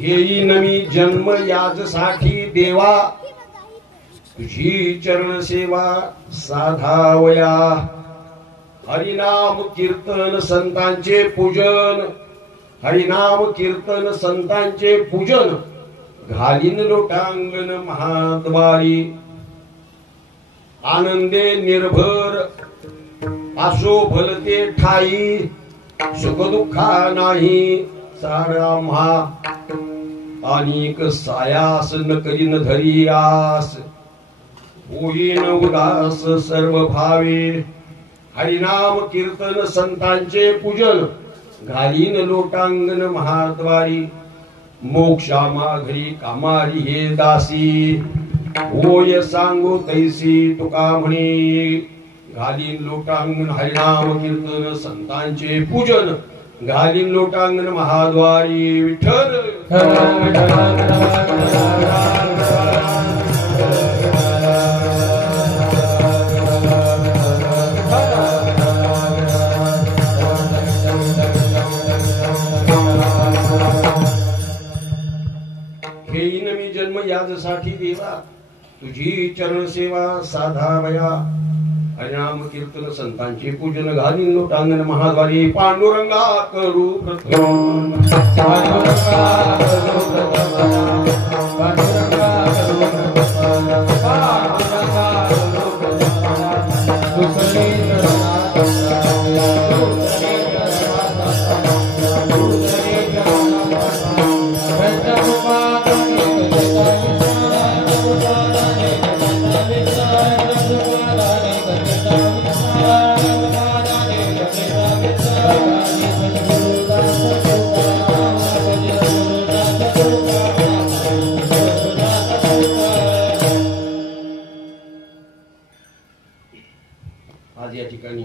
घेईन मी जन्म याजसाठी देवा, तुझी चरण सेवा साधावया. हरिनाम कीर्तन संतांचे पूजन, हरिनाम कीर्तन संतांचे पूजन, घालीन लोटांगण महाद्वारी. आनंदे निर्भर असो भलते ठाई, सुख दुःखा नाही सारा म्हा. अनेक सायास न करीन धरी आस, होईन उदास सर्व भावे. हरिनाम कीर्तन संतांचे पूजन, घालीन लोटांगण महाद्वारी. मोक्षा माघरी कामारी हे दासी, होय सांगू तैसी तुका म्हणे. घालीन लोटांगण हरिनाम कीर्तन संतांचे पूजन, घालीन लोटांगण महाद्वारी. विठ्ठल घेईन मी जन्म याजसाठी देवा, तुझी चरण सेवा साधावया. हरिनाम कीर्तन संतांचे पूजन, घालीन लोटांगण महाद्वारी. पांडुरंगा करू प्रथम, पांडुरंगा करू प्रथम, पांडुरंगा करू प्रथम, पांडुरंगा करू प्रथम. दुसरी आज या ठिकाणी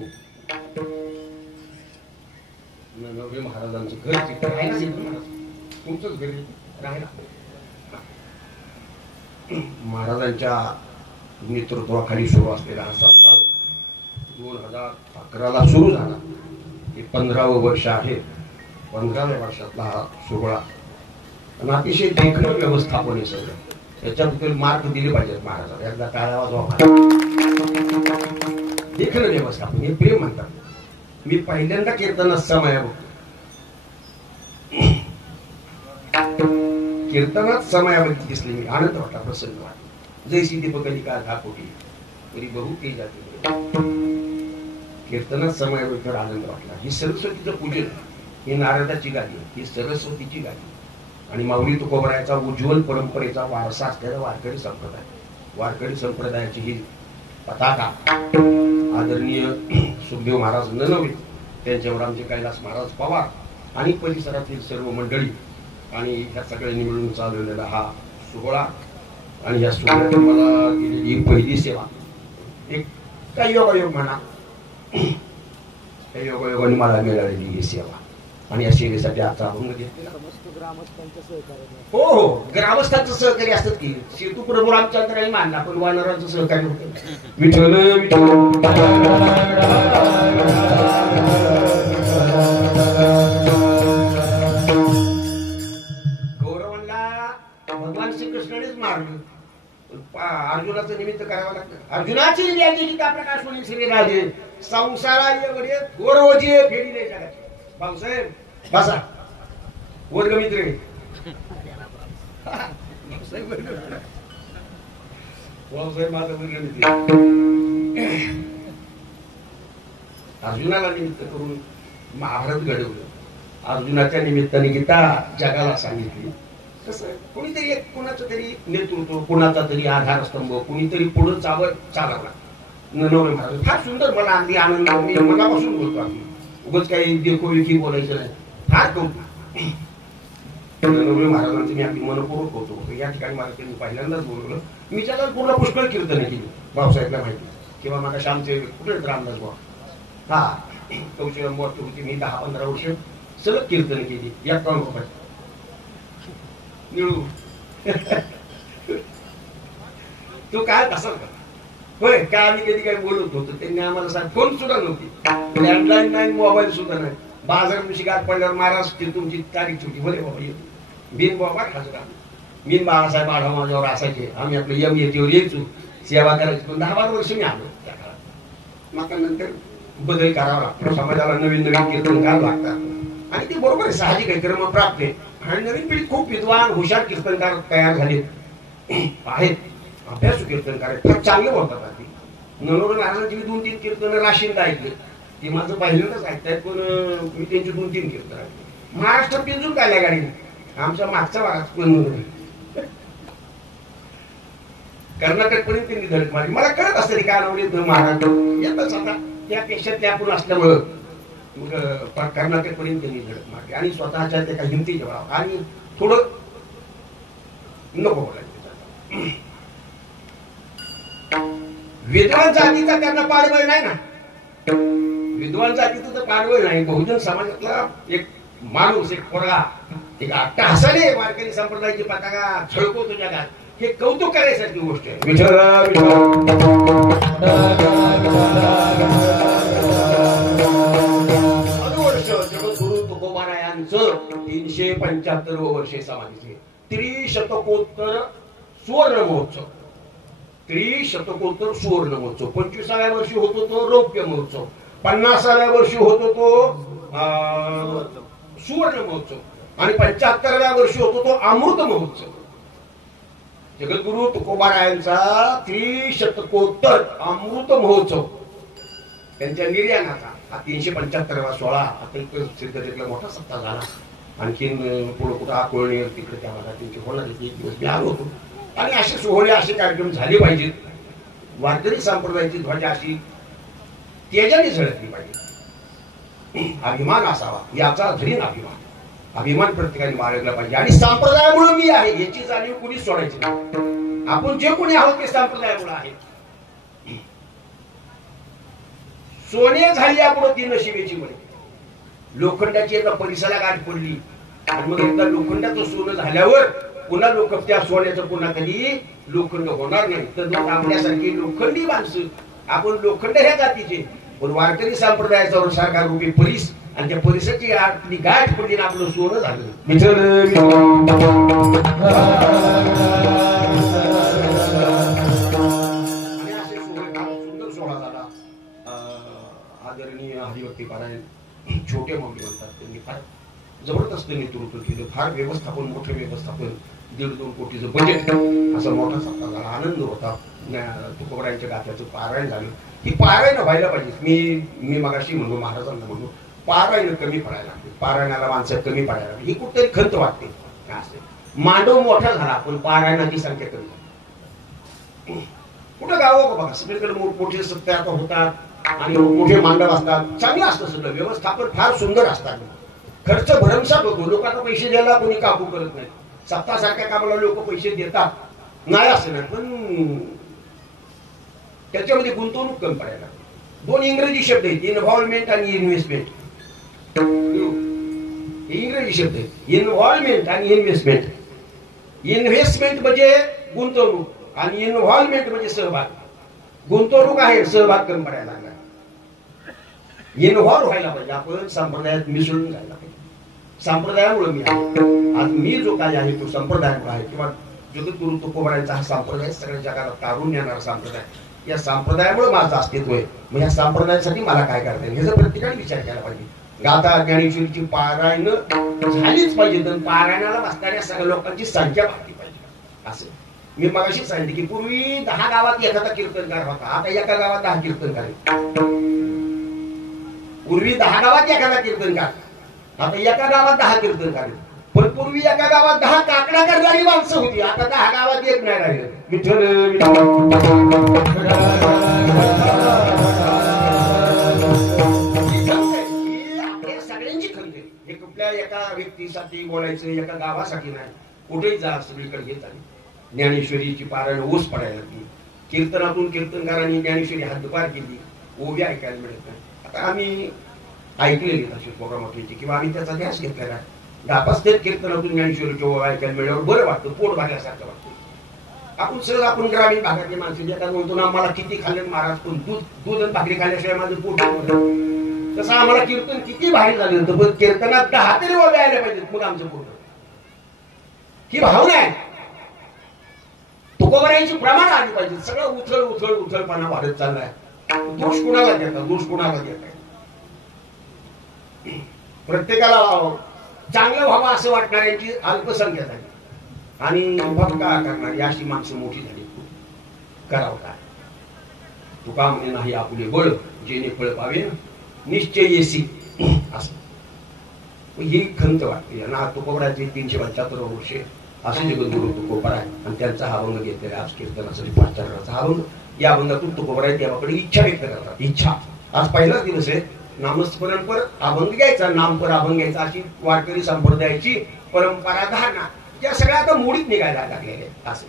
नववे महाराजांचं घर तुमचंच घरी राहिला. महाराजांच्या नेतृत्वाखाली सुरू असलेला हा सप्ताह 2011ला सुरू झाला. हे 15वं वर्ष आहे. 15व्या वर्षातला हा सोहळा आणि अतिशय देखणं व्यवस्थापन आहे सगळं. त्याच्याबद्दल मार्क दिले पाहिजेत महाराजांना. एकदा टाळ्या वाजवा. देखणं व्यवस्थापन हे प्रेम म्हणतात. मी पहिल्यांदा कीर्तनात समय बघतो. कीर्तनात समयावरती दिसले मी. आनंद वाटला, प्रसन्न वाटला. जैसी दीपकली का धाकोटी तरी बहु के जाते. कीर्तनात समयावरती आनंद वाटला. ही सरस्वतीचं पूजन, ही नारदाची गादी, ही सरस्वतीची गादी आणि माऊली तुकोबरायाचा उज्ज्वल परंपरेचा वारसा असलेला वारकरी संप्रदाय. वारकरी संप्रदायाची ही पताका आदरणीय सुखदेव महाराज ननवे, त्यांच्यावर आमचे कैलास महाराज पवार आणि परिसरातील सर्व मंडळी आणि ह्या सगळ्यांनी मिळून चालवलेला हा सोहळा. आणि या सोहळ्यात मला दिलेली पहिली सेवा, एक काही योगायोग म्हणा, त्या योगायोगाने मला मिळालेली ही सेवा. आणि या सेवेसाठी आजचा अभंग घेतलेला. हो हो, ग्रामस्थांचं सहकार्य असतात की. सेतू प्रभू रामचंद्रांनी मानला, पण वानरांचं सहकार्य होतं. विठ्ठल विठ्ठल गौरवांना भगवान श्रीकृष्णानेच मारलं. अर्जुनाचं निमित्त करावं लागतं. अर्जुनाची गीता प्रकाश म्हणून श्रीराजे संसारा एवढे गौरवजी फेरी नाही जगाची. भाऊसाहेब बसा, वर्ग मित्र भाऊसाहेब माझा वर्ग मित्र. अर्जुनाला निमित्त करून महाभारत घडवलं. अर्जुनाच्या निमित्ताने गीता जगाला सांगितली. कसं कोणीतरी एक कोणाचं तरी नेतृत्व, कोणाचा तरी आधारस्तंभ, कोणीतरी पुढे चालवला. नववे महाराज फार सुंदर. मला अगदी आनंद, मी मनापासून बोलतो. आम्ही उगाच काही देखोविखी बोलायचं नाही. फार कौतुक. नववे महाराजांचं मी अगदी मनपूर्वक होतो. या ठिकाणी मला त्यांनी पहिल्यांदाच बोलवलं. मी जगात पूर्ण पुष्कळ कीर्तन केली. भाऊसाहेबला माहिती किंवा माझा श्यामचे कुठे रामदास भाऊ हा कौशल्य होती. मी 10-15 वर्ष सलग कीर्तन केली. 51 रुपये मिळू. तो काय तसा का होय काय आम्ही कधी काय बोलत होतो त्यांनी आम्हाला सांग फोन सुद्धा नव्हती, लँडलाईन नाही, मोबाईल सुद्धा नाही. बाजार दिवशी गाठ पडल्यावर महाराष्ट्र तुमची तारीख सुटी बोले बाबा ये बिन बाबा खाजरा मी बाळासाहेब आढाव माझ्यावर असायचे. आम्ही आपलं यम येतेवर यायचो सेवा करायची. पण 10-12 वर्ष मी आलो त्या काळात. मग नंतर बदल करावा लागतो, समाजाला नवीन नवीन कीर्तनकार लागतात आणि ते बरोबर आहे, साहजिक आहे, क्रम प्राप्त आहे. आणि नवीन पिढी खूप विद्वान हुशार कीर्तनकार तयार झाले आहेत, अभ्यासू कीर्तनकार आहेत, फार चांगले बोलतात. आधी नरोडे महाराजांची 2-3 कीर्तन राशींदा ऐकले, ते माझं पहिल्यांदाच ऐकतायत. पण मी त्यांची 2-3 कीर्तन ऐकले. महाराष्ट्र पिंजून काय गाडी आमच्या मागच्या भागात पण कर्नाटक पर्यंत त्यांनी धडक मारली. मला कळत असतं काय नाव महाराज येतच आता त्यापेक्षा त्यापून असल्यामुळं मग कर्नाटक पर्यंत त्यांनी धडक मारली आणि स्वतःच्या त्या काही हिमतीच्या भाव आणि थोडं नको बोलायचं. विद्वान जातीचा त्यांना पाडबळ नाही ना, विद्वान जातीचं तर पाडबळ नाही. बहुजन समाजातला एक माणूस, एक पोरगा, एक अट्टहासाने वारकरी संप्रदायाची पताका झळकवतो जगात, हे कौतुक करायसारखी गोष्ट आहे. वर्ष जगद्गुरु तुकोबारायांचं 375 वर्षे समाधीचे त्रिशतकोत्तर सुवर्ण महोत्सव. त्रिशतकोत्तर सुवर्ण महोत्सव. 25व्या वर्षी होतो तो रौप्य महोत्सव, 50व्या वर्षी होतो तो सुवर्ण महोत्सव आणि 75व्या वर्षी होतो तो अमृत महोत्सव. जगद्गुरु तुकोबारायांचा त्रिशतकोत्तर अमृत महोत्सव त्यांच्या निर्याणाचा हा 375वा सोहळा अत्यंत सिद्धतेतला मोठा सत्ता झाला. आणखीन पुढे कुठं आकोळणी तिकडे त्या भागात त्यांची होणार एक दिवस मी आलो होतो. आणि असे सोहळे असे कार्यक्रम झाले पाहिजेत. वारकरी संप्रदायाची ध्वजा अशी तेजाने झळकली पाहिजे. अभिमान असावा, याचा धरीन अभिमान. अभिमान प्रत्येकाने बाळगला पाहिजे. आणि संप्रदायामुळे मी आहे याची जाणीव कुणी सोडायची नाही. आपण जे कोणी आहोत ते संप्रदायामुळे आहे. सोने झाली आपण ती नशिबेची म्हणे. लोखंडाची एका परिसराला गाठ पडली आणि मग एकदा लोखंडाचं सोनं झाल्यावर पुन्हा लोक त्या सोन्याचं पुन्हा कधी लोखंड होणार नाही. तर आपल्यासारखी लोखंडी माणसं आपण लोखंड ह्या जातीचे, पण वारकरी संप्रदायाचा सरकार रूपी परिस आणि त्या परिसराची आपली गाठ पडली ना आपलं सोनं झालं. आणि असे सुंदर सोहळा झाला. आदरणीय हरिभक्ती पारायण छोटे माऊली म्हणतात, त्यांनी फार जबरदस्त नेतृत्व केलं. फार व्यवस्थापन, मोठं व्यवस्थापन, 1.5-2 कोटीचं बजेट, असा मोठा सत्ता झाला. आनंद होता. तुकोबारायांच्या गाथ्याचं पारायण झालं. ही पारायण व्हायला पाहिजे. मी मगाशी म्हणलो, महाराजांना म्हणलो, पारायण कमी पडायला लागते, पारायणाला माणसं कमी पडायला लागली. ही कुठेतरी खंत वाटते. असं मांडव मोठा झाला पण पारायणाची संख्या कमी झाली. कुठं गावं बघा सगळीकडे मोठमोठे सत्या होतात आणि मोठे मांडव असतात. चांगलं असतं सगळं, व्यवस्थापन फार सुंदर असतात. खर्च भरमसाठ होतो. लोकांना पैसे द्यायला कोणी काबू करत नाही. सत्तासारख्या कामाला लोक पैसे देतात नाही असं नाही, पण त्याच्यामध्ये गुंतवणूक कमी पडायला. 2 इंग्रजी शब्द आहेत, इन्व्हॉल्वमेंट आणि इन्व्हेस्टमेंट. इंग्रजी शब्द आहेत, इन्व्हॉल्वमेंट आणि इन्व्हेस्टमेंट. इन्व्हेस्टमेंट म्हणजे गुंतवणूक आणि इन्व्हॉल्वमेंट म्हणजे सहभाग. गुंतवणूक आहे, सहभाग कमी पडायला लागला. इन्व्हॉल्व व्हायला पाहिजे. आपण संप्रदायात मिसळून जायला पाहिजे. संप्रदायामुळे मी आहे. आज मी जो काय आहे तो संप्रदायामुळे आहे. किंवा जगद्गुरु तुकोबारायांचा हा संप्रदाय सगळ्या जगाला तारून येणारा संप्रदाय. या संप्रदायामुळे माझं अस्तित्व आहे. मग या संप्रदायासाठी मला काय करता येईल ह्याचा प्रत्येकाने विचार केला पाहिजे. गाथा ज्ञानेश्वरीची पारायण झालीच पाहिजे. तर पारायणाला बसणाऱ्या सगळ्या लोकांची संख्या वाढली पाहिजे. असं मी मगाशीच सांगितलं की पूर्वी 10 गावात एखादा कीर्तनकार होता, आता एका गावात 10 कीर्तनकार आहेत. पूर्वी 10 गावात एखादा कीर्तनकार, आता एका गावात 10 कीर्तनकार आहेत. पण पूर्वी एका गावात 10 काकडा करणारी माणसं होती, आता 10 गावात एक नाही राहिले. विठ्ठल आपल्या सगळ्यांची खंत आहे. हे कुठल्या एका व्यक्तीसाठी बोलायचं, एका गावासाठी नाही. कुठेही जा, सगळीकडे घेत आली. ज्ञानेश्वरीची पारायण ऊस पडायला लागली. कीर्तनातून कीर्तनकारांनी ज्ञानेश्वरी हद्दपार केली, ओवी ऐकायला मिळत नाही. आता आम्ही ऐकलेली तशी प्रोग्रामाची किंवा आम्ही त्याचा ध्यास घेतलेला. 10-5 ते कीर्तनातून ज्ञानेश्वरीची ओवी ऐकायला मिळाल्यावर बरं वाटतं, पोट भरल्यासारखं वाटतं. आपण सहज आपण ग्रामीण भागातले माणसं एखादा म्हणतो ना मला किती खाल्लं महाराज, पण दूध आणि भाकरी खाल्ल्याशिवाय माझं पोट भरलं. तसं आम्हाला कीर्तन किती भारी झालं होतं, पण कीर्तनात 10 तरी ओव्या आल्या पाहिजेत मग आमचं पोट. ही भावना आहे. तुकोबरायांची प्रमाण आली पाहिजे. सगळं उथळपणा वाढत चाललाय. दोष कुणाला देताय? प्रत्येकाला चांगलं व्हावं असं वाटणाऱ्यांची अल्पसंख्या झाली आणि भक्का करणारी अशी माणसं मोठी झाली. करावं काय? तुका म्हणे नाही आपुले बळ जेणे फळ पावे निश्चय येसी असं ही खंत वाटते ना. तुकोबराचे 375 वर्षे असे जगद्गुरु तुकोबर आहे आणि त्यांचा हा अभंग घेतलेला आज कीर्तनाचा पाचारणाचा हा अभंग. या अभंगातून तुकोबराय देवाकडे इच्छा व्यक्त करतात. इच्छा. आज पहिलाच दिवस आहे. नामस्मरण पर अभंग घ्यायचा, नाम पर अभंग घ्यायचा अशी वारकरी संप्रदायाची परंपरा धारणा या सगळ्या आता मोडीत निघायला लागलेल्या असं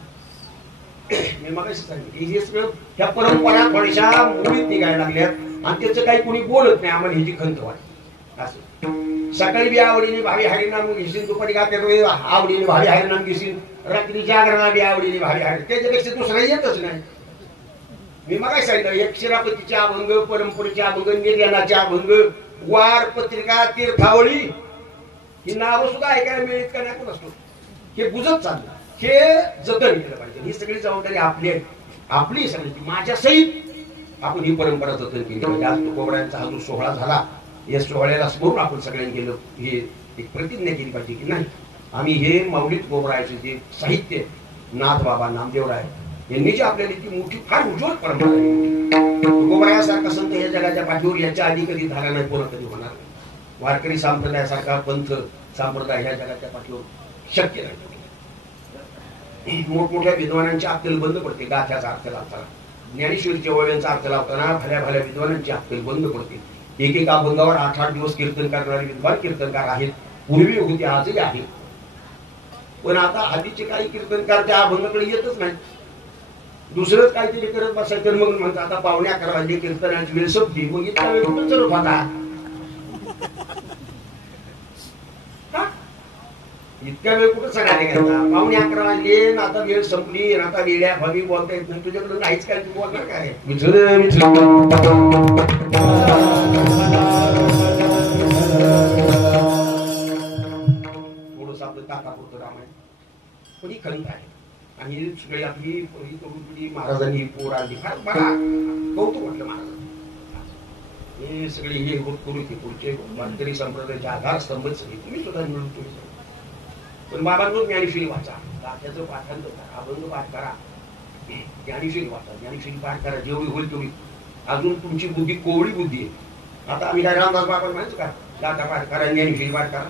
मी मगाशी सांगितलं. हे सगळं ह्या परंपरा थोड्याशा मोडीत निघायला लागल्यात आणि त्याचं काही कोणी बोलत नाही. आम्हाला ह्याची खंत वाटते असं. सकाळी बी आवडीने भावी हरिनाम घेशील, दुपारी आवडीने भावी हरिनाम घेशील, रात्री जागरणा बी आवडीने भावी हरिनाम, त्याच्यापेक्षा दुसरा येतच नाही. मी मग सांगितलं एक शिरापतीचे अभंग, परंपरेचे अभंग, निर्याणाचे अभंग, वार पत्रिका, तीर्थावळी ही नावं सुद्धा ऐकायला मिळत का नाही असतो. हे बुजत चाललं. हे जतन केलं पाहिजे. ही सगळी जबाबदारी आपली आहे. आपली सगळी माझ्या सहित आपण ही परंपरा जतन केली पाहिजे. आज तुकोबरायांचा हा जो सोहळा झाला या सोहळ्याला स्मरून आपण सगळ्यांनी गेलो. हे एक प्रतिज्ञा केली पाहिजे की नाही आम्ही हे माऊली तुकोबरायाचे जे साहित्य नाथबाबा नामदेवराय यांनी जी आपल्याला ती मोठी फार उज्ज्वल परंपरा आहे. तुकोबरायासारखा संत या जगाच्या पाठीवर याच्या आधी कधी झाला नाही, पुन्हा कधी होणार नाही. वारकरी संप्रदायासारखा पंथ संप्रदाय ह्या जगाच्या पाठीवर शक्य नाही. मोठमोठ्या विद्वानांची अक्कल बंद पडते. गाथ्याचा अर्थ लावताना, ज्ञानेश्वरीच्या ओव्यांचा अर्थ लावताना भल्या भल्या विद्वानांची अक्कल बंद पडते. एक अभंगावर 8-8 दिवस कीर्तन करणारे विद्वान कीर्तनकार आहेत. पूर्वी होते, आजही आहेत. पण आता हल्लीचे काही कीर्तनकार त्या अभंगाकडे येतच नाही. दुसरंच काहीतरी करत बसायचं. मग म्हणतात आता 11:15 वाजले, कीर्तनाची वेळ संपली. मग इतका वेळ कुठं चलत होता? इतका वेळ कुठं सगळ्या घ्यायचा? 11:15 वाजले ना, आता वेळ संपली, आता वेळ्या भावी बोलता येत नाही. तुझ्याकडे नाहीच काय, तू बोलणार काय? थोडस आपलं ताकापुरतं रामायण पण ही खंत आहे. आणि सगळी आपली तरुण महाराजांनी पोरांनी फार बघा कौतुक म्हटलं महाराजांनी. हे सगळी हे होत करू की पुढचे वारकरी संप्रदायाचे आधारस्तंभ सगळे तुम्ही सुद्धा मिळून तुम्ही. पण बाबांनो ज्ञानेश्वरी वाचा, गाथ्याचं पाठांतर करा, अभंग पाठ करा, ज्ञानेश्वरी वाचा, ज्ञानेश्वरी पाठ करा. जेवढी होईल तेवढी. अजून तुमची बुद्धी कोवळी बुद्धी आहे. आता आम्ही काय रामदास बाबा म्हणायचं का गाथा पाठ करा, ज्ञानेश्वरी पाठ करा.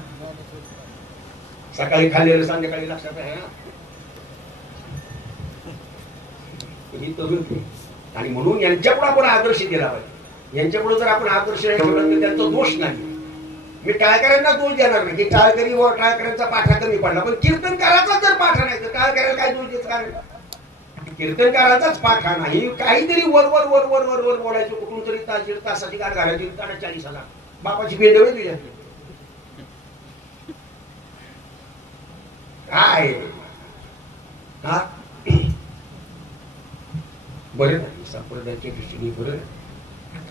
सकाळी खाल्लेलं संध्याकाळी लक्षात आहे ना. ही तरुण आणि म्हणून यांच्यापुढे आपण आदर्श केला पाहिजे. यांच्यापुढे जर आपण आदर्श नाही ठेवला तर त्यांचा दोष नाही. मी टाळकऱ्यांना दोष देणार नाही की टाळकरी व टाळकऱ्यांचा पाठा कमी पडला, पण कीर्तनकाराचा जर पाठा नाही तर टाळकऱ्याला काय दोष द्यायचं? कारण कीर्तनकाराचाच पाठा नाही. काहीतरी वर वर वर वर वर वर बोलायचं. कुठून तरी तासाची गाठ घालायची. 40,000 बापाची भेंड होईल तुझ्यातली काय? हा बरं नाही संप्रदायाच्या दृष्टीने बरं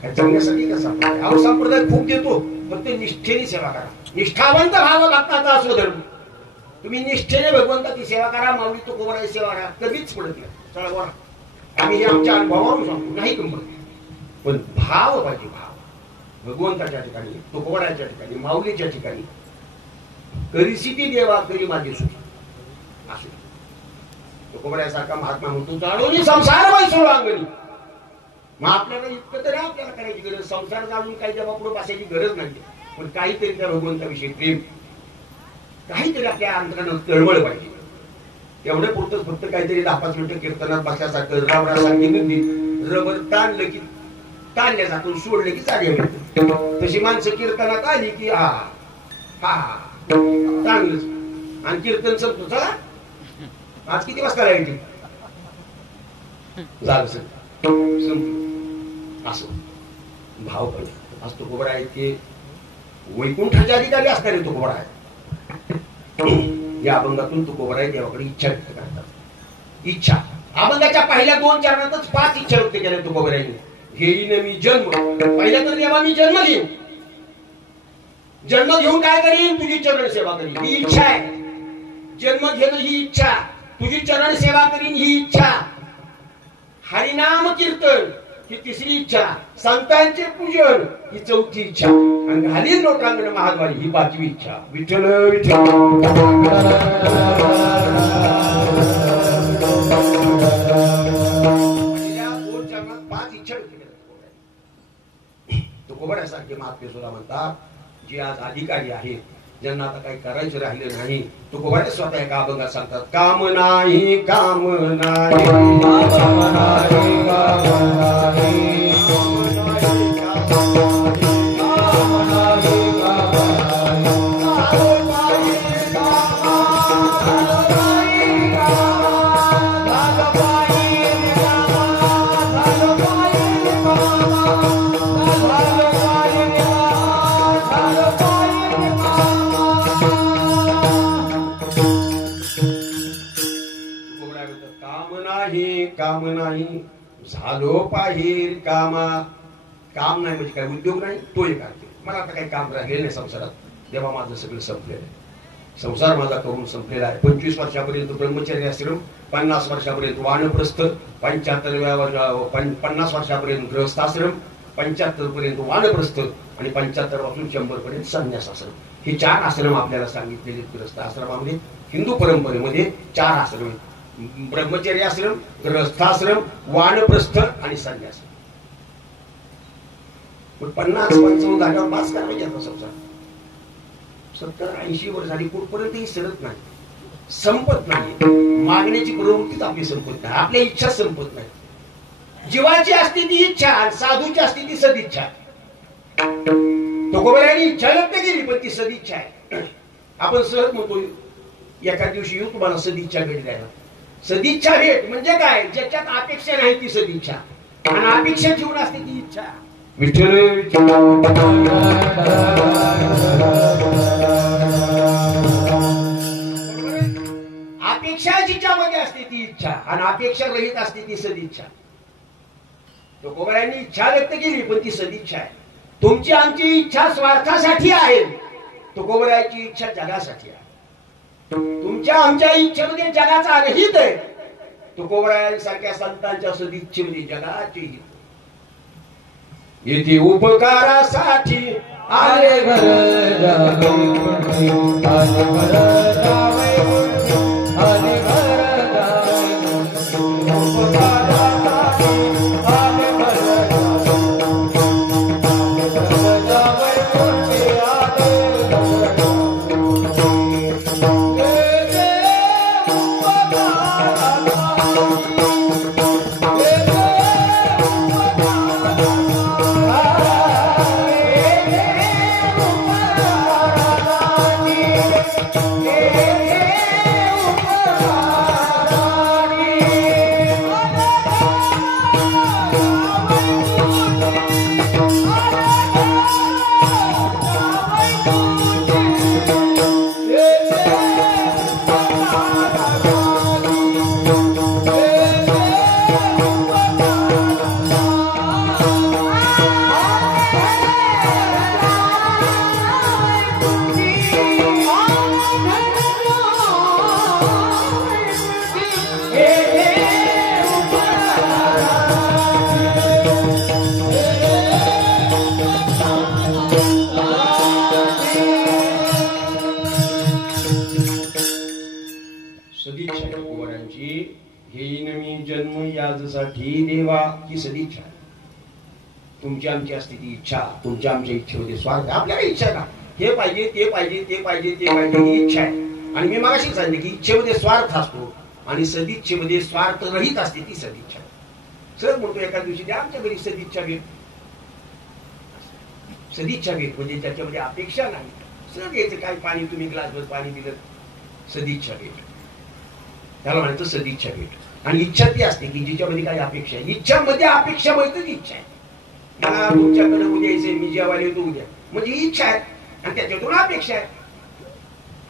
जगण्यासाठी का संप्रदाय? अहो संप्रदाय खूप देतो, फक्त निष्ठेने सेवा करा. निष्ठावंत भाव भक्ताचा असो धर्म. तुम्ही निष्ठेने भगवंताची सेवा करा, माऊली तुकोबराची सेवा करा, कधीच पडत नाही. चला बोला, आम्ही हे आमच्या अनुभवावरून सांगतो, नाही गंमत. पण भाव पाहिजे. भाव भगवंताच्या ठिकाणी, तुकोबराच्या ठिकाणी, माऊलीच्या ठिकाणी. करिसिटी देवा करी माझे सुखी असो. तुकोबरासारखा महात्मा म्हणतो जाणून संसार वैसोड अंगणी. मग आपल्याला इतकं तरी आपल्याला करायची गरज, संसार जाणून काही जबाबपुढे बसायची गरज नाही. पण काहीतरी त्या भगवंताविषयी प्रेम, काहीतरी आपल्या अंतरानं तळमळ पाहिजे. एवढं पुरतच फक्त काहीतरी 10-5 मिनिटं कीर्तनात बसल्यासारखं रावरासारखी गंदी रबर ताणलं की ताणल्यासारखं सोडलं की जागे मिळतं. तशी माणसं कीर्तनात आली की हा हा चांगलंच. आणि कीर्तन संपतो. चला आज किती वाजता लाईट? झालं संपलं असं भाव पण आज तुकोबरा आहे ते वैकुंठाच्या अधिकारी असणारे तुकोबरा आहे. या अभंगातून तुकोबरा आहे देवाकडे इच्छा व्यक्त करतात. इच्छा अभंगाच्या पहिल्या 2 चरणातच 5 इच्छा व्यक्त केल्या तुकोबराने. घेईन मी जन्म, पहिल्या तर देवा मी जन्म घेईन, जन्म घेऊन काय करीन, तुझी चरण सेवा करीन ही इच्छा आहे. जन्म घेणं ही इच्छा, तुझी चरण सेवा करीन ही इच्छा, हरिनाम कीर्तन ही 3री इच्छा, संतांचे पूजन ही 4थी इच्छा, आणि घालील लोटांगण महाद्वारी ही 5वी इच्छा. विठ्ठल विठ्ठल तुकोबरासारखे महात्मे सुद्धा म्हणतात जे आज अधिकारी आहेत, ज्यांना आता काही करायचं राहिलं नाही, तुकोबरा स्वतः एका अभंगात सांगतात, काम नाही काम नाही काम नाही काम नाही झालो पाहिजे कामा. काम नाही म्हणजे काय, उद्योग नाही तो एक आहे. मला आता काही काम राहिलेलं नाही संसारात, तेव्हा माझं सगळं संपलेलं आहे. संसार माझा करून संपलेला आहे. 25 वर्षापर्यंत ब्रह्मचर्य आश्रम, 50 वर्षापर्यंत वानप्रस्थ, 50 वर्षापर्यंत गृहस्थाश्रम, 75 पर्यंत वानप्रस्थ आणि 75 पासून 100 पर्यंत संन्यास आश्रम. हे 4 आश्रम आपल्याला सांगितलेले. गृहस्थ आश्रमामध्ये हिंदू परंपरेमध्ये 4 आश्रम आहेत. ब्रह्मचर्य आश्रम, गृहस्थाश्रम, वानप्रस्थ आणि संन्यास. 50-55 झाल्यावर पास करायचे आता संसार. 70-80 वर्ष झाली कुठपर्यंतही सरत नाही, संपत नाही. मागण्याची प्रवृत्तीच आपली संपत नाही, आपल्या इच्छा संपत नाही. जीवाची असते ती इच्छा, साधूची असते ती सदिच्छा. तुकोबराने इच्छा व्यक्त केली पण ती सदिच्छा आहे. आपण सहज म्हणतो एका दिवशी येऊ तुम्हाला सदिच्छा भेट द्यायला. सदिच्छा भेट म्हणजे काय, ज्याच्यात अपेक्षा नाही ती सदिच्छा, आणि अपेक्षा ठेवून असते ती इच्छा. विठ्ठल अपेक्षा जिच्यामध्ये असते ती इच्छा, आणि अपेक्षा रहित असते ती सदिच्छा. तुकोबरांनी इच्छा व्यक्त केली पण ती सदिच्छा आहे. तुमची आमची इच्छा स्वार्थासाठी आहे, तुकोबराची इच्छा जगासाठी आहे. तुमच्या आमच्या इच्छेमध्ये जगाचा अनहित आहे, तुकोबरायांसारख्या संतांच्या सदिच्छेमध्ये जगाचे हित. येथे उपकारासाठी आले घर देवा ही सदिच्छा. तुमची आमची असते ती इच्छा, तुमच्या आमच्या इच्छेमध्ये स्वार्थ. आपल्याला इच्छा का हे पाहिजे ते पाहिजे ते पाहिजे ते पाहिजे ही इच्छा आहे. आणि मी मगाशी सांगितले की इच्छेमध्ये स्वार्थ असतो आणि सदिच्छेमध्ये स्वार्थ रहित असते ती सदिच्छा. सर म्हणतो एका दिवशी द्या आमच्या घरी सदिच्छा भेट. सदिच्छा भेट म्हणजे त्याच्यामध्ये अपेक्षा नाही, सर घ्यायचं काय पाणी, तुम्ही ग्लासभर पाणी दिलं, सदिच्छा भेट त्याला म्हणायचं. सदिच्छा भेट आणि इच्छा ती असते की जिच्यामध्ये काही अपेक्षा आहे. इच्छामध्ये अपेक्षा माहितच इच्छा आहे. मला तुमच्याकडे उद्या यायचंय, मी जेवायला येतो उद्या, म्हणजे इच्छा आहे आणि त्याच्यातून अपेक्षा आहे.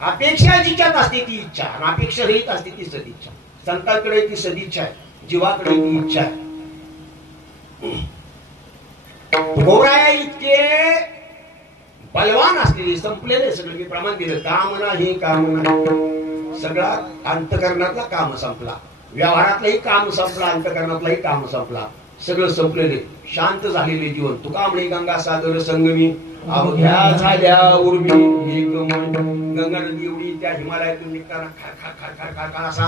अपेक्षा जिच्यात असते ती इच्छा आणि अपेक्षा रहित असते ती सदिच्छा. संतांकडे ती सदिच्छा आहे, जीवाकडे ती इच्छा आहे. तुकोबराया इतके बलवान असलेले संपलेले सगळे मी प्रमाण दिलं. कामना ही कामना, सगळा अंतकरणातला काम संपला, व्यवहारातलाही काम संपला, अंतकरणातलाही काम संपला, सगळं संपलेले शांत झालेले जीवन. तुका म्हणे गंगा सागर संगमी अवघ्या झाल्या उर्मी एक मन. गंगा नदी एवढी त्या हिमालयातून निघताना खा खा खा खा खा असा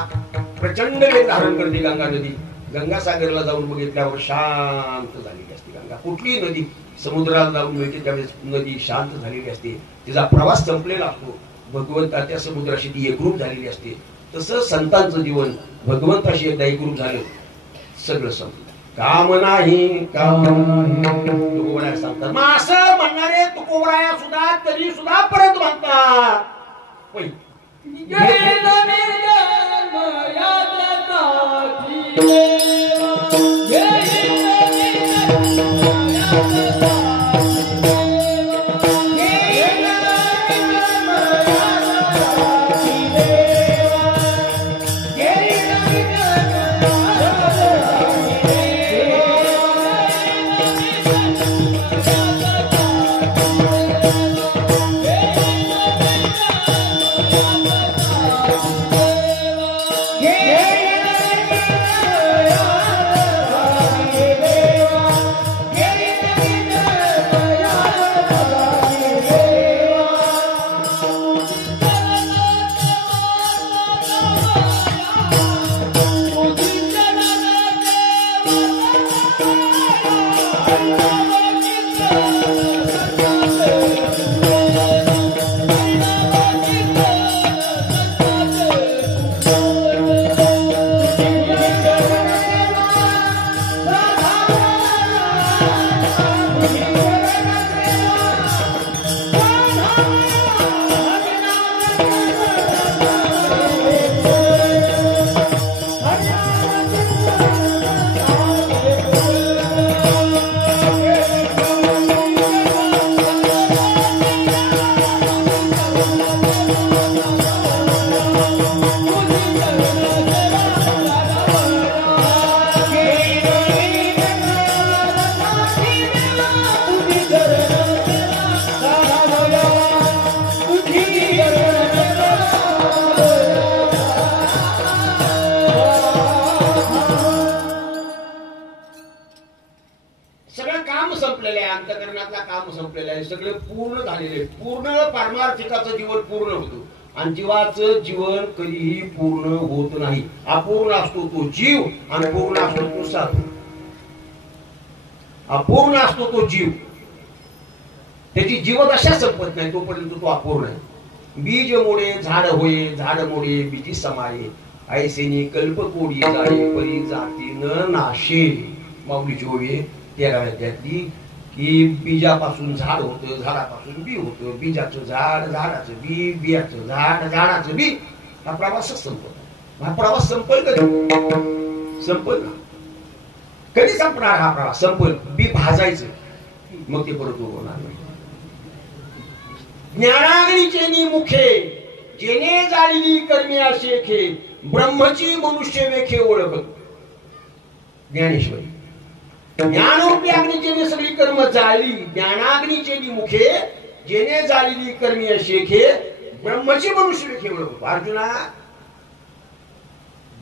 प्रचंड वेग धारण करते गंगा नदी. गंगा सागरला जाऊन बघितल्यावर शांत झालेली असते गंगा. कुठली नदी समुद्राला जाऊन मिळते त्यावेळेस नदी शांत झालेली असते, तिचा प्रवास संपलेला असतो. भगवंताच्या समुद्राशी ती एकरूप झालेली असते. तसं संतांचं जीवन भगवंताशी एकदा एकरूप झालं, सगळं संपलं. काम नाही काम तुकोबराया सांगतात. मग असं म्हणणारे तुकोबराया सुद्धा तरी सुद्धा परत म्हणतात सगळे पूर्ण झालेले, पूर्ण पारमार्थिकाचं जीवन पूर्ण होतं. आणि जीवाचं जीवन कधीही पूर्ण होत नाही. अपूर्ण असतो तो जीव आणि पूर्ण असतो तो साधू. अपूर्ण असतो तो जीव, त्याची जीवदशा संपत नाही तोपर्यंत तो अपूर्ण आहे. बीज मोडे झाड होये, झाड मोडे बीजी समाये, ऐसेनी कल्प कोडी जाळे परी जाती न नाशे. माऊली 13व्या की बीजापासून झाड होतं, झाडापासून बी होतं, बीजाचं झाड, झाडाचं बी, बियाचं झाड, झाडाचं बी. हा प्रवासच संपत. हा प्रवास संपल कधी? संपल ना. कधी संपणार हा प्रवास? संपल. बी भाजायचं, मग ते परत उगवणार नाही. ज्ञानाग्नीचे मुखे जेने जाळली कर्मे अशेखे, ब्रह्मची मनुष्य वेखे ओळखत. ज्ञानेश्वरी. ज्ञानरूपी अग्नीचे सगळी कर्म जाळली, ज्ञानाग्नीचे मुखे जेने जाळली कर्मी अशेखे, ब्रह्मची मनुष्य वेखे ओळखत. अर्जुना,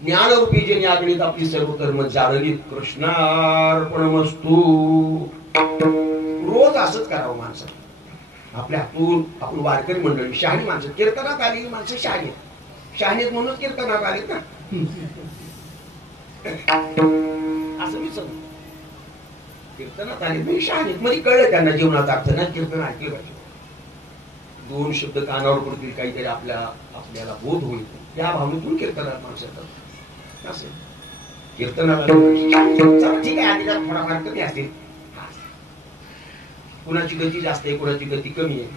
ज्ञानरूपी जेने अग्नीत आपली सर्व कर्म जाळलीत. कृष्णार्पणमस्तु. रोज असंच करावं माणसं. आपल्या हातून आपण वारकरी मंडळी, शहाणी माणसं, कीर्तनात आलेली माणसं शहाणी शहाणीत म्हणून कीर्तनात आलेत ना, असं मी समज. कीर्तनात आले म्हणजे शहाणीत, मध्ये कळलं त्यांना जीवनाचा अर्थ ना. कीर्तन ऐकलं पाहिजे. 2 शब्द कानावर पडतील, काहीतरी आपल्याला बोध होईल, त्या भावनेतून कीर्तनात माणसं येतात. असं कीर्तनाला ठीक आहे, आधी थोडाफार कमी असतील, कुणाची गती जास्त आहे, कुणाची गती कमी आहे,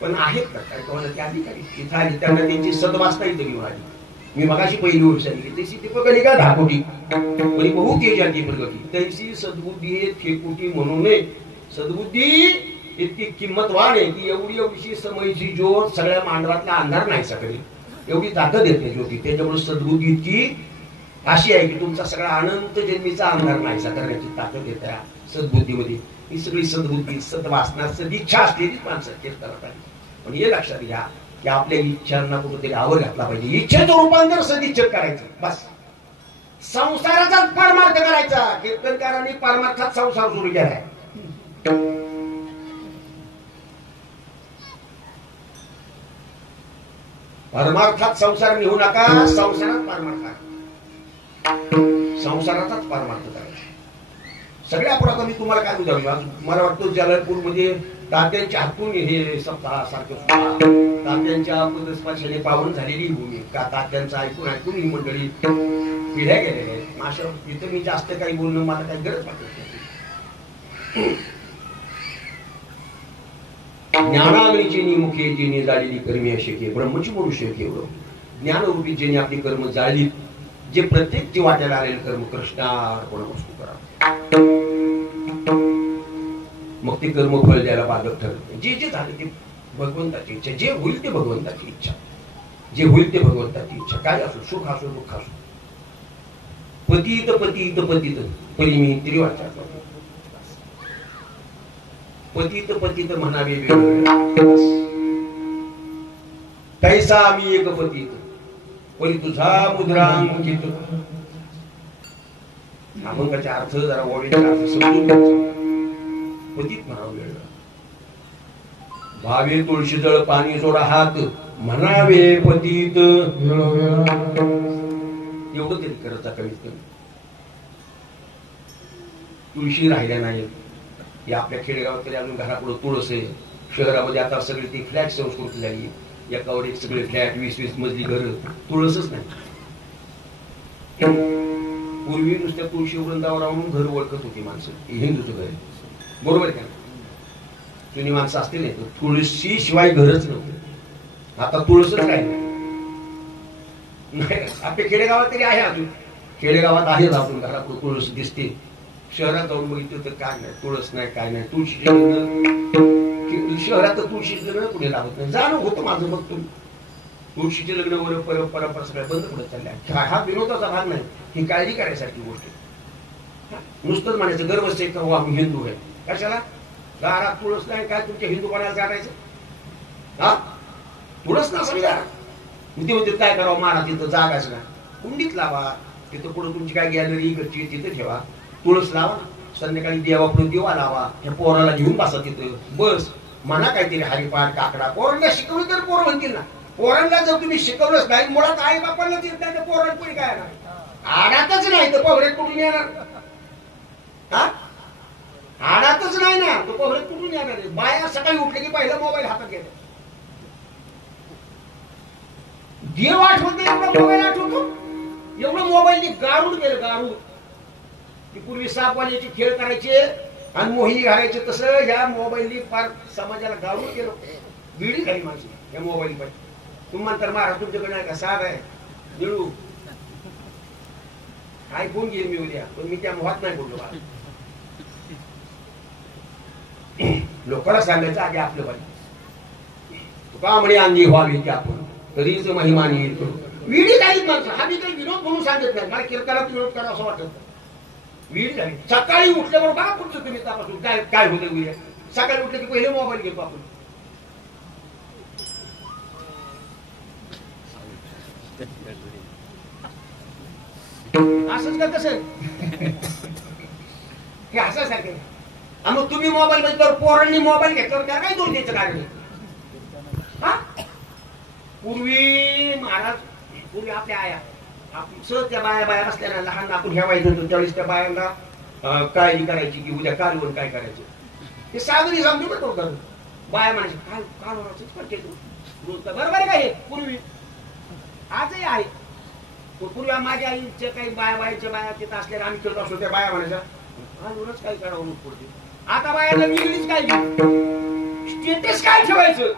पण आहेत ना काही कोणाचे अधिकारी इथं आले, त्यांना त्यांची सद्वासना इथं घेऊन आली. मी मगाशी पहिली ओळख सांगितली तशी दीपकलिका 10 कोटी म्हणजे बहु तेजाची प्रगती तैसी सद्बुद्धी ठेकुटी म्हणून सद्बुद्धी इतकी किंमतवान आहे की एवढीशी समयची ज्योत सगळ्या मांडवातला अंधार नाही सगळे एवढी ताकद येते ज्योती त्याच्यामुळे सद्बुद्धी इतकी अशी आहे की तुमचा सगळा अनंत जन्मीचा अंधार नाहीसा करण्याची ताकद येते सद्बुद्धीमध्ये ही सगळी सद्बुद्धी सद्वासना सदिच्छा असलेलीच माणसं कीर्तनात आली पण हे लक्षात घ्या की आपल्या इच्छांना कुठेतरी आवर घातला पाहिजे इच्छेचं रूपांतर सदिच्छेत करायचं बस संसाराचाच परमार्थ करायचा कीर्तनकारांनी परमार्थात संसार सुरू केलाय परमार्थात संसार नेऊ नका संसारात परमार्थ संसाराचाच परमार्थ करायचा सगळ्या पुरातन मी तुम्हाला काय उदाहरण मला वाटतं जलालपूर मध्ये तात्यांच्या हातून हे सप्ताह सारखं तात्यांच्या पदस्पर्शाने पावन झालेली भूमी का तात्यांचं ऐकून ही मंडळी पिढ्या गेलेल्या आहेत अशा इथं मी जास्त काही बोलणं मला काही गरज वाटत नाही ज्ञानाग्नीची मुखे जेने जाळलेली कर्मी असे की ब्रह्मची मनुष्य केवळ ज्ञानरूपी जेने आपली कर्म जाळली जे प्रत्येक जीवाट्याला आलेले कर्म कृष्णार्पण वस्तू करा मग ते कर्म फळ द्यायला बाधक ठरत जे जे झाले ते भगवंताची इच्छा जे होईल ते भगवंताची इच्छा जे होईल ते भगवंताची इच्छा काय असो सुख असो दुःख असो पतित पतित पतित परी मी त्रिवाचा पतित पतित म्हणावे कैसा आम्ही एक पतित परी तुझा मुद्रांकित अभंगाचा अर्थ जरा वडील अर्थ समजून पतित म्हणावं वेळ भावे तुळशी जळ पाणी सोडा हात म्हणावे पतित एवढं तरी करता कमीत कमी तुळशी राहिल्या नाही या आपल्या खेडेगावात तरी अजून घरापुढे तुळस आहे शहरामध्ये आता सगळी ती फ्लॅट संस्कृती झाली एकावर एक सगळे फ्लॅट 20-20 मजली घर तुळसच नाही पूर्वी नुसत्या तुळशी वृंदावर राहून घर ओळखत होती माणसं हिंदूचं घर बरोबर का जुनी माणसं असतील नाही तुळशी शिवाय घरच नव्हतं आता तुळसच काय नाही आपल्या खेडेगावात तरी आहे अजून खेडेगावात आहे आपण घरात तुळस दिसते शहरात जाऊन बघितलं तर काय नाही तुळस नाही काय नाही तुळशीचे लग्न शहरात तुळशीचे लग्न कुठे लावत नाही जाणं होतं माझं मग तुळशीचे लग्न वगैरे परंपरा सगळ्या बंद पडत चालल्या हा विनोदाचा भाग नाही ही काळजी करायसारखी गोष्ट नुसतंच म्हणायचं गर्वच आहे का आम्ही हिंदू आहे कशाला दारात तुळस नाही काय तुमच्या हिंदू कोणाला जाणायचं हा तुळस ना समजा ते म्हणते काय करावं मारा तिथं जागाच ना कुंडीत लावा तिथं पुढे तुमची काय गॅलरी इकडची तिथं ठेवा तुळस लावा संध्याकाळी देवापुढे दिवा लावा ह्या पोराला घेऊन बसा तिथं बस म्हणा काहीतरी हरिपाठ काकडा पोरांना शिकवलं तर पोरं म्हणतील ना पोरांना जर तुम्ही शिकवलंच नाही मुळात आई बापांना त्या पोरांना पुढे काय येणार आडातच नाही तर पोहरेत कुठून येणार हा आडातच नाही ना तो पोहरेत कुठून येणार बाया सकाळी उठले की पहिला मोबाईल हातात घेतात देव आठवत नाही एवढा मोबाईल आठवतो एवढं मोबाईल गारूड केलं गारूड की पूर्वी सापवाल्याचे खेळ करायचे आणि मोहिनी घालायचे तसं ह्या मोबाईलनी फार समाजाला गारूड केलं बिडी झाली माझी या मोबाईल पाहिजे तुम्ही म्हणता महाराज तुमच्याकडे नाही का साध आहे निळू काय फोन घेईन मी उद्या पण मी त्या मोहात नाही बोललो लोकांना सांगायचं आधी आपलं पाहिजे तुका म्हणे अंगी व्हावी की आपण कधीच महिमानी येतो विडी झालीच माणसं हा मी काही विनोद म्हणून सांगत नाही मला कीर्तनात विनोद करा असं वाटत विडी झाली सकाळी उठल्याबरोबर बघा पुढचं तुम्ही तपासून काय काय होतं उद्या सकाळी उठलं की पहिले मोबाईल घेतो आपण असंच का कसं हे असासारखे मग तुम्ही मोबाईल घेतल्यावर पोरांनी मोबाईल घेतल्यावर त्या काय दोष द्यायचं कारण हा पूर्वी महाराज पूर्वी आपल्या आया सहज त्या बाया असल्या लहान आपण ठेवायचं होतं त्यावेळेस त्या बायांना काळजी करायची की उद्या कालवण काय करायचं हे सागरी जाऊन करतो बाया म्हणायचे काल बरोबर आहे का हे पूर्वी आजही आहे पूर्वी माझ्या आईच्या काही बायाच्या बाया तिथं असल्या आम्ही करत असतो त्या बाया म्हणायच्या कालवणच काय करावं पडते आता बायाला वेगळीच काय स्टेटस काय ठेवायचं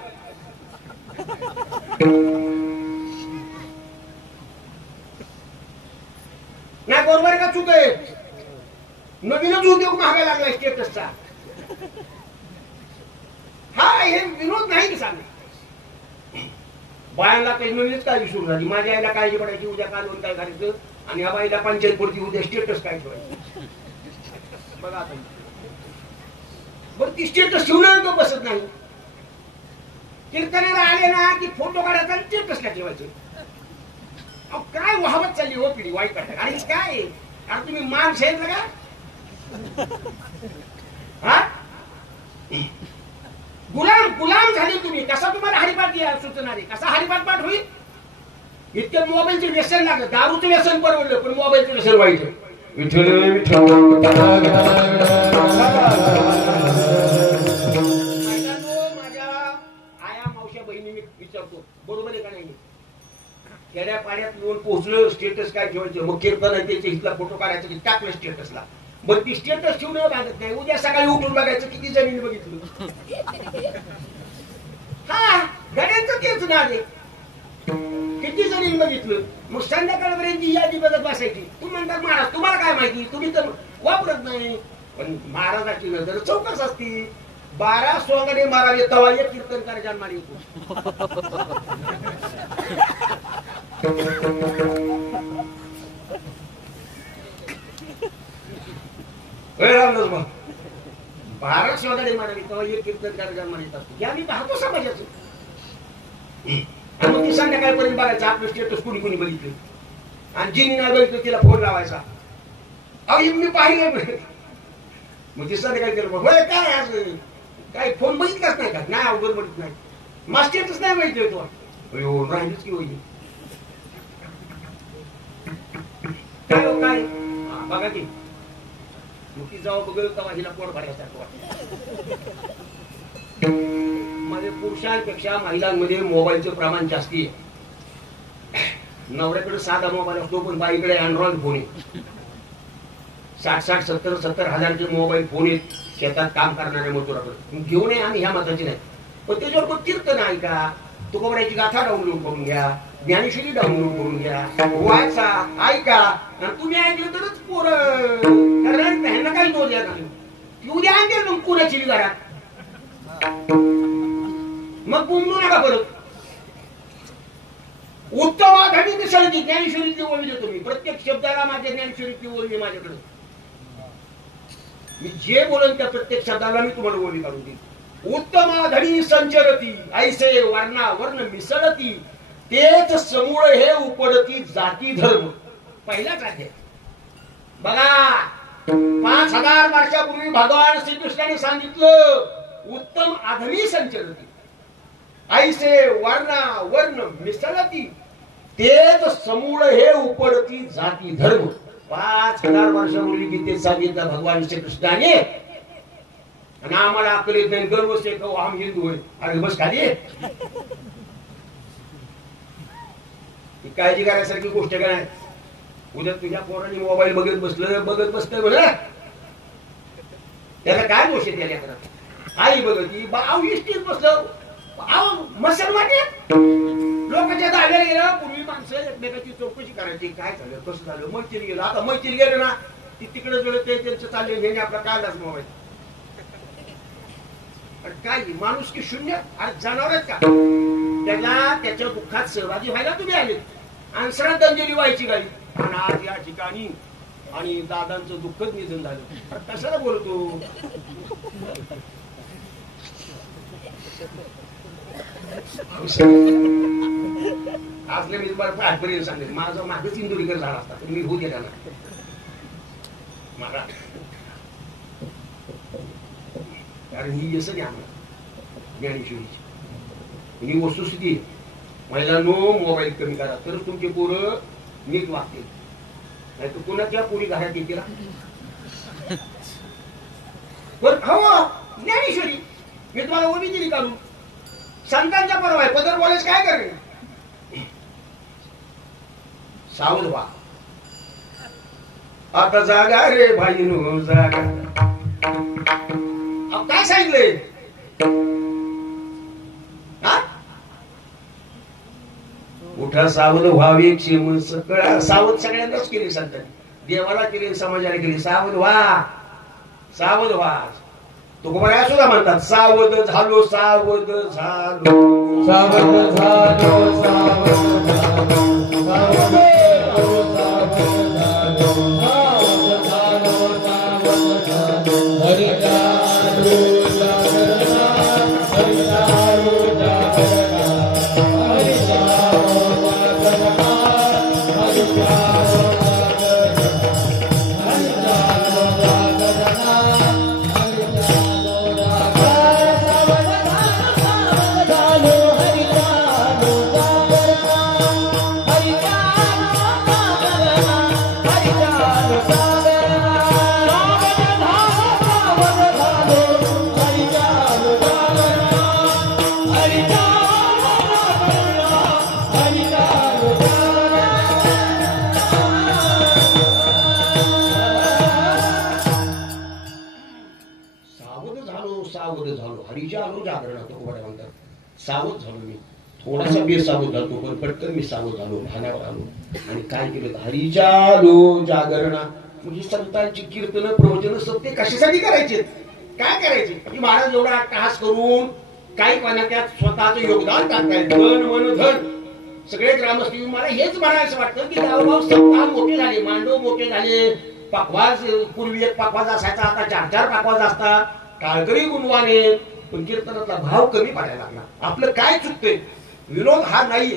नाही बरोबर आहे का चूक आहे? नवीनच उद्योग महागायला लागलाय स्टेटसचा. हा हे विनोद नाही की सांग. बायांना काही नवीनच काळजी सुरू झाली. माझ्या आईला काळजी पडायची उद्या कालवून काय करायचं, आणि या बाईला पंचायत पडती उद्या स्टेटस काय ठेवायचं. बघा आता बरं ती स्टेटस ठेवलं तो बसत नाही. कीर्तनाला आले ना की फोटो काढायचा आणि स्टेटसला ठेवायचं. अहो काय वाहवत चालली हो पिढी वाईट वाटत. अरे काय अरे तुम्ही मान शेत का? हा गुलाम झाले तुम्ही. कसा तुम्हाला हरिपाठ सुचणार आहे? कसा हरिपाठ पाठ होईल? इतके मोबाईलचे व्यसन लागलं. दारूचं व्यसन परवडलं पण मोबाईलचं व्यसन वाईट. विठ्ठल विठ्ठल माझ्या आया मावश्या बहिणी मी विचारतो बरोबर आहे का नाही? खेड्या पाड्यात येऊन पोहोचलं स्टेटस काय ठेवायचं? मग कीर्तन आहे त्याच्या इथला फोटो काढायचा की टाकलं स्टेटसला. बरं ती स्टेटस ठेवणं लागत नाही. उद्या सकाळी उठून बघायचं किती जमीन बघितलं. हा गड्यांचं तेच नाव आहे. किती जमीन बघितलं. मग संध्याकाळपर्यंत यादी बघत बसायची. तुम्ही म्हणतात महाराज तुम्हाला काय माहिती, तुम्ही तर वापरत नाही. पण महाराजाची नजर चौकस असती. 12 सोंगाने मारावे तवा एक कीर्तन करायच्या मारी रामदास बा 12 सोंगाने मारावे तवा एक कीर्तन करायच्या मारीत असतो. या मी पाहतो समाजाचं. आणि मग ती संध्याकाळपर्यंत बघायचं आपलं स्टेटस कुणी कुणी बघितलं, आणि जिनी नाही बघितलं तिला फोन लावायचा. अहो मी पाहिलं. मग ती संध्याकाळी केलं होय काय आज काय फोन बघितलाच नाही का? नाही अवघड बघित नाही. मास्टरच नाही माहिती तो राहिलच की होईल काय हो काय बघा की. मग ती जाऊ बघ तेव्हा हिला पोट भरायसारखं वाटतं. म्हणजे पुरुषांपेक्षा महिलांमध्ये मोबाईलचं प्रमाण जास्ती आहे. नवऱ्याकडे साधा मोबाईल असतो पण बाईकडे अँड्रॉइड फोन आहे. 60-60, 70-70 हजारचे मोबाईल फोन आहेत शेतात काम करणाऱ्या मजुराकडे. घेऊन ये आम्ही ह्या मताची नाही. पण त्याच्यावर पण कीर्तन ऐका, तुकोबराची गाथा डाउनलोड करून घ्या, ज्ञानेश्वरी डाउनलोड करून घ्या, वाचा ऐका. आणि तुम्ही ऐकलं तरच पोरं ह्यांना काही दोष द्या नाही. उद्या आणतील मग कुणाची घरात मग बोंबलू नका परत. उत्तम आघाडी मिसळती ज्ञानेश्वरीतली ओळी देतो मी. प्रत्येक शब्दाला माझ्या ज्ञानेश्वरीतली ओळी माझ्याकडे. मी जे बोलन त्या प्रत्येक शब्दाला मी तुम्हाला ओळी काढून देईन. उत्तम आघाडी संचरती ऐसे वर्णा वर्ण मिसळती तेच समूळ हे उपडती जाती धर्म. पहिलाच आहे बघा. 5000 वर्षापूर्वी भगवान श्रीकृष्णाने सांगितलं उत्तम आधमी संचरती ऐसे वर्णा वर्ण मिसळती तेच समूळ हे उपडती जाती धर्म. 5000 वर्षापूर्वी गीतेत सांगितलं भगवान श्रीकृष्णाने. आणि आम्हाला अकलेत नाही गर्व से कहो हम हिंदू होय. अरे बस खाली काळजी करायसारखी गोष्ट काय नाही. उद्या तुझ्या पोरांनी मोबाईल बघत बसतोय म्हणा त्याला काय दोष आहे? त्याला करत आई बघती बाव इष्टीत बसलं मसल वाटेत लोकांच्या दाव्याला गेलं. पूर्वी माणसं एकमेकाची चौकशी करायची काय झालं कसं झालं. मैत्री गेलं. आता मैत्री गेलं ना ती तिकडे जुळत त्यांचं चालले घेणे आपला काढलाच मोबाईल. काय माणूस की शून्य. अरे जनावर का त्याला त्याच्या दुःखात सहभागी व्हायला तुम्ही आले आणि श्रद्धांजली व्हायची गाडी. आणि आज या ठिकाणी आणि दादांचं दुःखच निधन झालं. कशाला बोलतो? असले मी तुम्हाला आजपर्यंत सांगेल माझं मागच इंदुरीकर झाला असता तर मी होऊ गेला ना मला. कारण ही यश ज्ञान ज्ञानेश्वरीची ही वस्तुस्थिती. महिलांनो मोबाईल कमी करा तरच तुमचे पोरं नीट वागतील. नाही तर कोणाच्या पोरी घरात येतील. हो ज्ञानेश्वरी मी तुम्हाला ओबी दिली काढून. संतांच्या परवा आहे पदर बोलायचं काय करेल. सावध व्हा. आता जागा रे भाईनो जागा. काय सांगितलंय? उठा सावध व्हावे क्षेम सकळा. सावध सगळ्यांनाच केली संतांनी. देवाला केली समाजाला केली. सावध व्हा, सावध व्हा. तुकोबराया सुद्धा म्हणतात सावध झालो, सावध झालो, सावध झालो, सावध झालो, सावध सावध झालो. मी थोडासा बेसावध झालो पण पटकन मी सावध झालो, भानावर आलो आणि काय केलं, हरिजालो जागरणा. म्हणजे संतांची कीर्तन प्रवचन सत्य कशासाठी करायचे, काय करायचे की महाराज एवढा अट्टहास करून काही पाण्यात त्यात स्वतःचं योगदान टाकतायत. धन मन धन सगळे ग्रामस्थ. मला हेच म्हणायचं वाटतं की गावोगाव सत्ता मोठे झाले, मांडव मोठे झाले. पाकवाज पूर्वी एक पाकवाज असायचा, आता 4-4 पाकवाज असतात. टाळकरी गुणवाने, पण कीर्तनातला भाव कमी पडायला लागला. आपलं काय चुकतंय, विनोद हा नाहीये.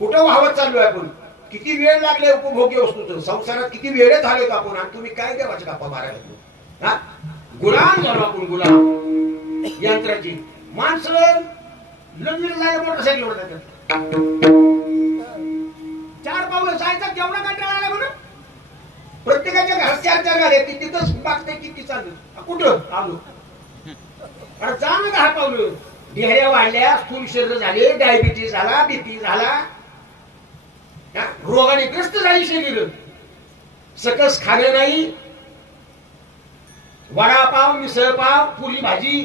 कुठं वाहवत चाललोय आपण, किती वेळ लागले उपभोग्य वस्तूचं, संसारात किती वेळ झाले आपण, आणि तुम्ही काय देवाचे गप्पा मारायला लागलो. हा, गुलाम झालो आपण, गुलाम यंत्राची. माणसं लग्न झालं मोटरसायकलवर जातात, 4 पावलं जायचा केवढा कंटाळा आला म्हणून. प्रत्येकाच्या घरात 4-4 गाड्या, ती तिथंच मागते किती चालू, कुठं आलो अरे जा ना 10 पावलं. ढेऱ्या वाढल्या, स्थूल शरीर झाले, डायबिटीस झाला, बीपी झाला, रोगाने ग्रस्त झाली शरीर. सकस खाणं नाही, वडापाव, मिसळपाव, पुरी भाजी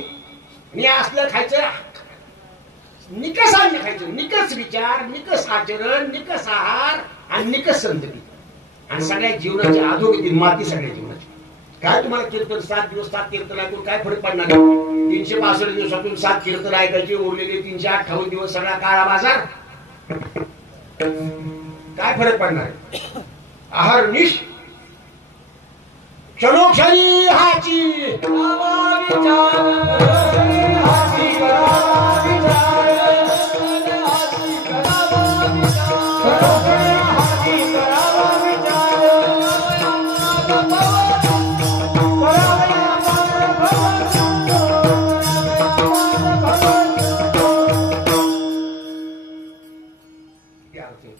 आणि असलं खायचं. निकसाने खायचं, निकस विचार, निकस आचरण, निकस आहार आणि निकस संतती. आणि सगळ्या जीवनाची अधोगती माती, सगळ्या जीवनाची. काय तुम्हाला कीर्तन 7 दिवस 7 कीर्तन ऐकून काय फरक पडणार आहे. 365 दिवसातून 7 कीर्तन ऐकायचे, उरलेले 358 दिवस सगळा काळा बाजार. काय फरक पडणार आहे. आहार निश क्षणोक्षणी हाची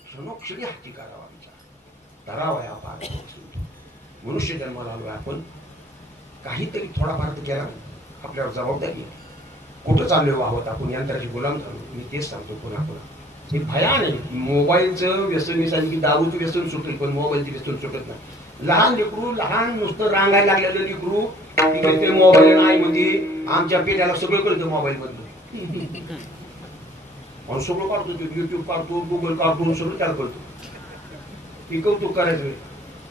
क्षणोक्षणी हाती करावा विचार करावा. मनुष्य जन्माला आलोय आपण, काहीतरी थोडाफार तर केला, आपल्यावर जबाबदारी आहे. कुठं चाललोय वाहवत आपण, यंत्राची गुलाम झालो. मी तेच सांगतो पुन्हा पुन्हा, हे भयान आहे. मोबाईलचं व्यसन मी सांगितलं की दारूचं व्यसन सुटेल, पण मोबाईलचं व्यसन सुटत नाही. लहान लेकरू, लहान नुसतं रांगायला लागलेलं लेकरू तिकडे मोबाईल नाही म्हणजे आमच्या पेट्याला सगळं कळतं मोबाईल मधलं. सगळं काढतो, युट्यूब काढतो, गुगल काढतो, सगळं त्याला कळतो. ती कौतुक करायचं.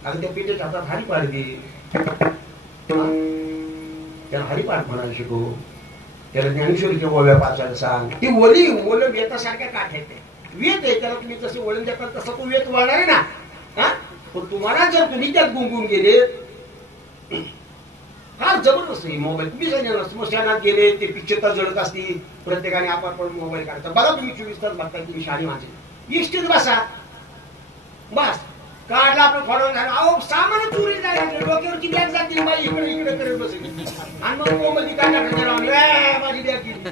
आता त्या पेट्याच्या हातात हरिपाठ दे, त्याला हरिपाठ म्हणायला शिकव, त्याला ज्ञानेश्वरीच्या ओव्या वाचायला सांग. ती ओली ओलं वेतासारख्या काठ आहेत, वेत आहे, त्याला तुम्ही जसे वळण देतात तसं तो वेत वळणार आहे ना. हा, पण तुम्हाला जर तुम्ही त्यात गुंगून गेले, फार जबरदस्त आहे मोबाईल. तुम्ही सांगितलं स्मशानात गेले, ते पिक्चर जळत असतील, प्रत्येकाने आपण मोबाईल काढता. बघा तुम्ही 24 तास बघता, तुम्ही शाळी माणसे इष्टीत बसा, बस काढला आपलं थोडं झालं. अहो सामान चोरी जायला डोक्यावरची बॅग जातील, बाई इकडे इकडे करत बसेल, आणि मग मोबाईल काय टाकायचं, माझी बॅग गेली.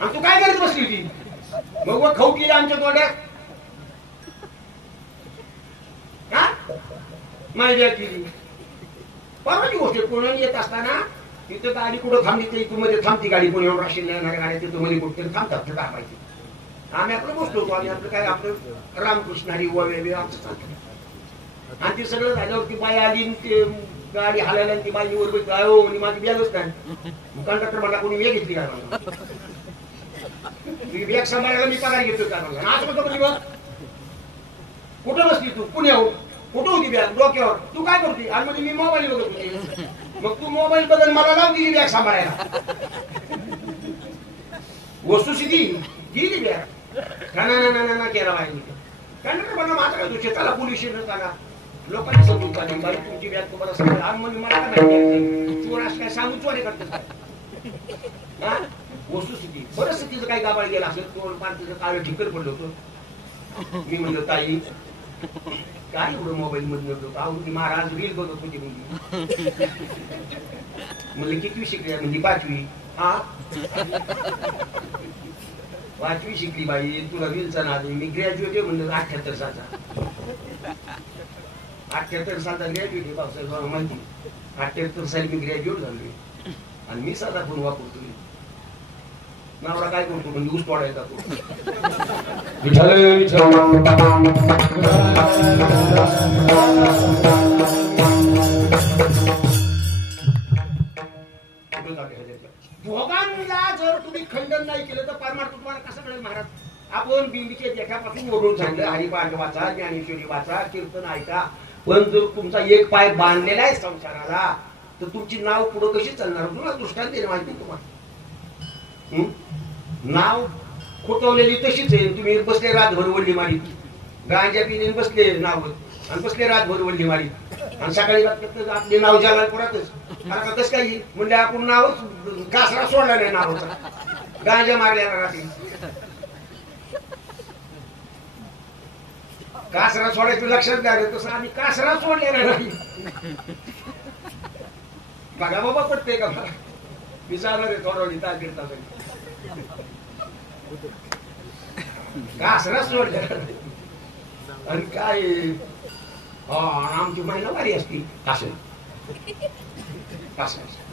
आणि तू काय करत बसली होती मग खाऊ केली आमच्या तोंडात, माझी बॅग गेली. परवाची गोष्ट, पुण्याला येत असताना तिथं गाडी कुठं थांबली, तर इथून मध्ये थांबती गाडी, पुण्यावर राशील येणाऱ्या गाड्या तिथं मध्ये कुठे थांबतात, ते दाखवायचे. आम्ही आपलं बसलो होतो, आम्ही आपलं काय आपलं रामकृष्ण हरी वगैरे आमचं चालतं. आणि ते सगळं झाल्यावर ती बाई आली, ते गाडी हालायला, ती बाई वर बसली, माझी बॅगच नाही. कंडक्टर मला कोणी बॅग घेतली काय, बॅग सांभाळायला मी पगार घेतो काय, असं होतं म्हणजे मग कुठं बसली तू? पुण्याहून. कुठं होती बॅग? डोक्यावर. तू काय करते? आणि म्हणजे मी मोबाईल बघत होते. मग तू मोबाईल बघत मला लाव दिली बॅग सांभाळायला. वस्तुस्थिती गेली बॅग. ना केला पाहिजे. कंडक्टर म्हणा माझा काय दोष? त्याला पोलीस स्टेशन सांगा. लोकांनी समजून काढली बाई तुमची बॅग तुम्हाला सांगा. आणि म्हणजे मला काय माहिती चोर असं काय सांगून चोरी करतेस काय? हा वस्तुस्थिती परिस्थितीचं काही गाबाळ गेला असेल. तो तिचं काळ ठिक्कर पडलं होतं. मी म्हणलं ताई काय एवढं मोबाईल मध्ये नव्हतं. आवडती महाराज रील बघत होती म्हणजे. म्हणलं कितवी शिकली? म्हणजे 5वी. हा 5वी शिकली बाई. तुला रीलचा नाद. मी ग्रॅज्युएट आहे म्हणलं 78 सालचा. 78 सालचा ग्रॅज्युएट आहे. पावसाळ्यात माहिती 78 साली मी ग्रॅज्युएट झालोय. आणि मी साधा फोन वापरतो. नवरा काय करतो? म्हणजे ऊस तोडायचा तो. विठ्ठल विठ्ठल भोगांना जर तुम्ही खंडन नाही केलं तर परमार्थ तुम्हाला कसं कळेल महाराज? आपण बिंबीच्या देठापासून ओढून सांगलं हरिपाठ वाचा, ज्ञानेश्वरी वाचा, कीर्तन ऐका. पण जर तुमचा एक पाय बांधलेला आहे संसाराला तर तुमची नाव पुढे कशी चालणार? तुम्हाला दृष्टांत देणं माहिती तुम्हाला. नाव खोटवलेली तशीच आहे. तुम्ही बसले रातभर वल्ली मारीत. गांजा पिणे बसले नाव आणि बसले रातभर वल्ली मारीत. आणि सकाळी आपले नाव ज्याला पुरातच. आता कसं काही म्हणजे आपण नावच कासरा सोडला नाही नावाचा. गांजा मारल्याला रात्री कासरा सोडायचं लक्षात द्यायला. तसं आम्ही कासरा सोडलेला नाही. बघा बाबा पटते का मला? मी जाणार आहे थोडवली ताकीर कासरा सोडलेला नाही. आणि काय आमची महिनावारी असती कासरा.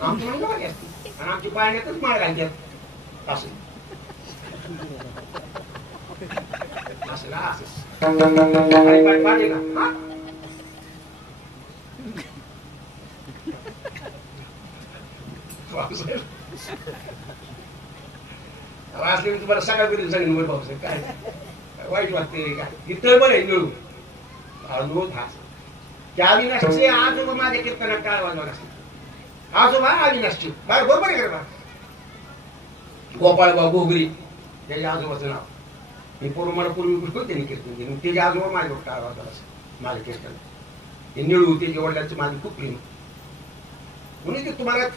आमची महिनावारी असती आणि आमची पाण्यातच माळ घालतात असं. पाहिजे का? असले मी तुम्हाला सकाळपर्यंत सांगेन भाऊसाहेब काय वाईट वाटते का? इथं बरं आहे मिळू अनुभव हा. त्या अविनाशचे आजोबा माझ्या कीर्तनात टाळ वाजवत असते. आजोबा अविनाशचे बरोबर आहे का? गोपाळबा गोगरी त्याच्या आजोबाचं नाव. मी मला पूर्वी कुठं त्यांनी कीर्तन केलं. त्याच्या आजोबा माझ्या टाळ वाजवत असत माझ्या कीर्तन. ते निळू त्याच्या वडिलांचं माझं खूप प्रेम म्हणून ते तुम्हाला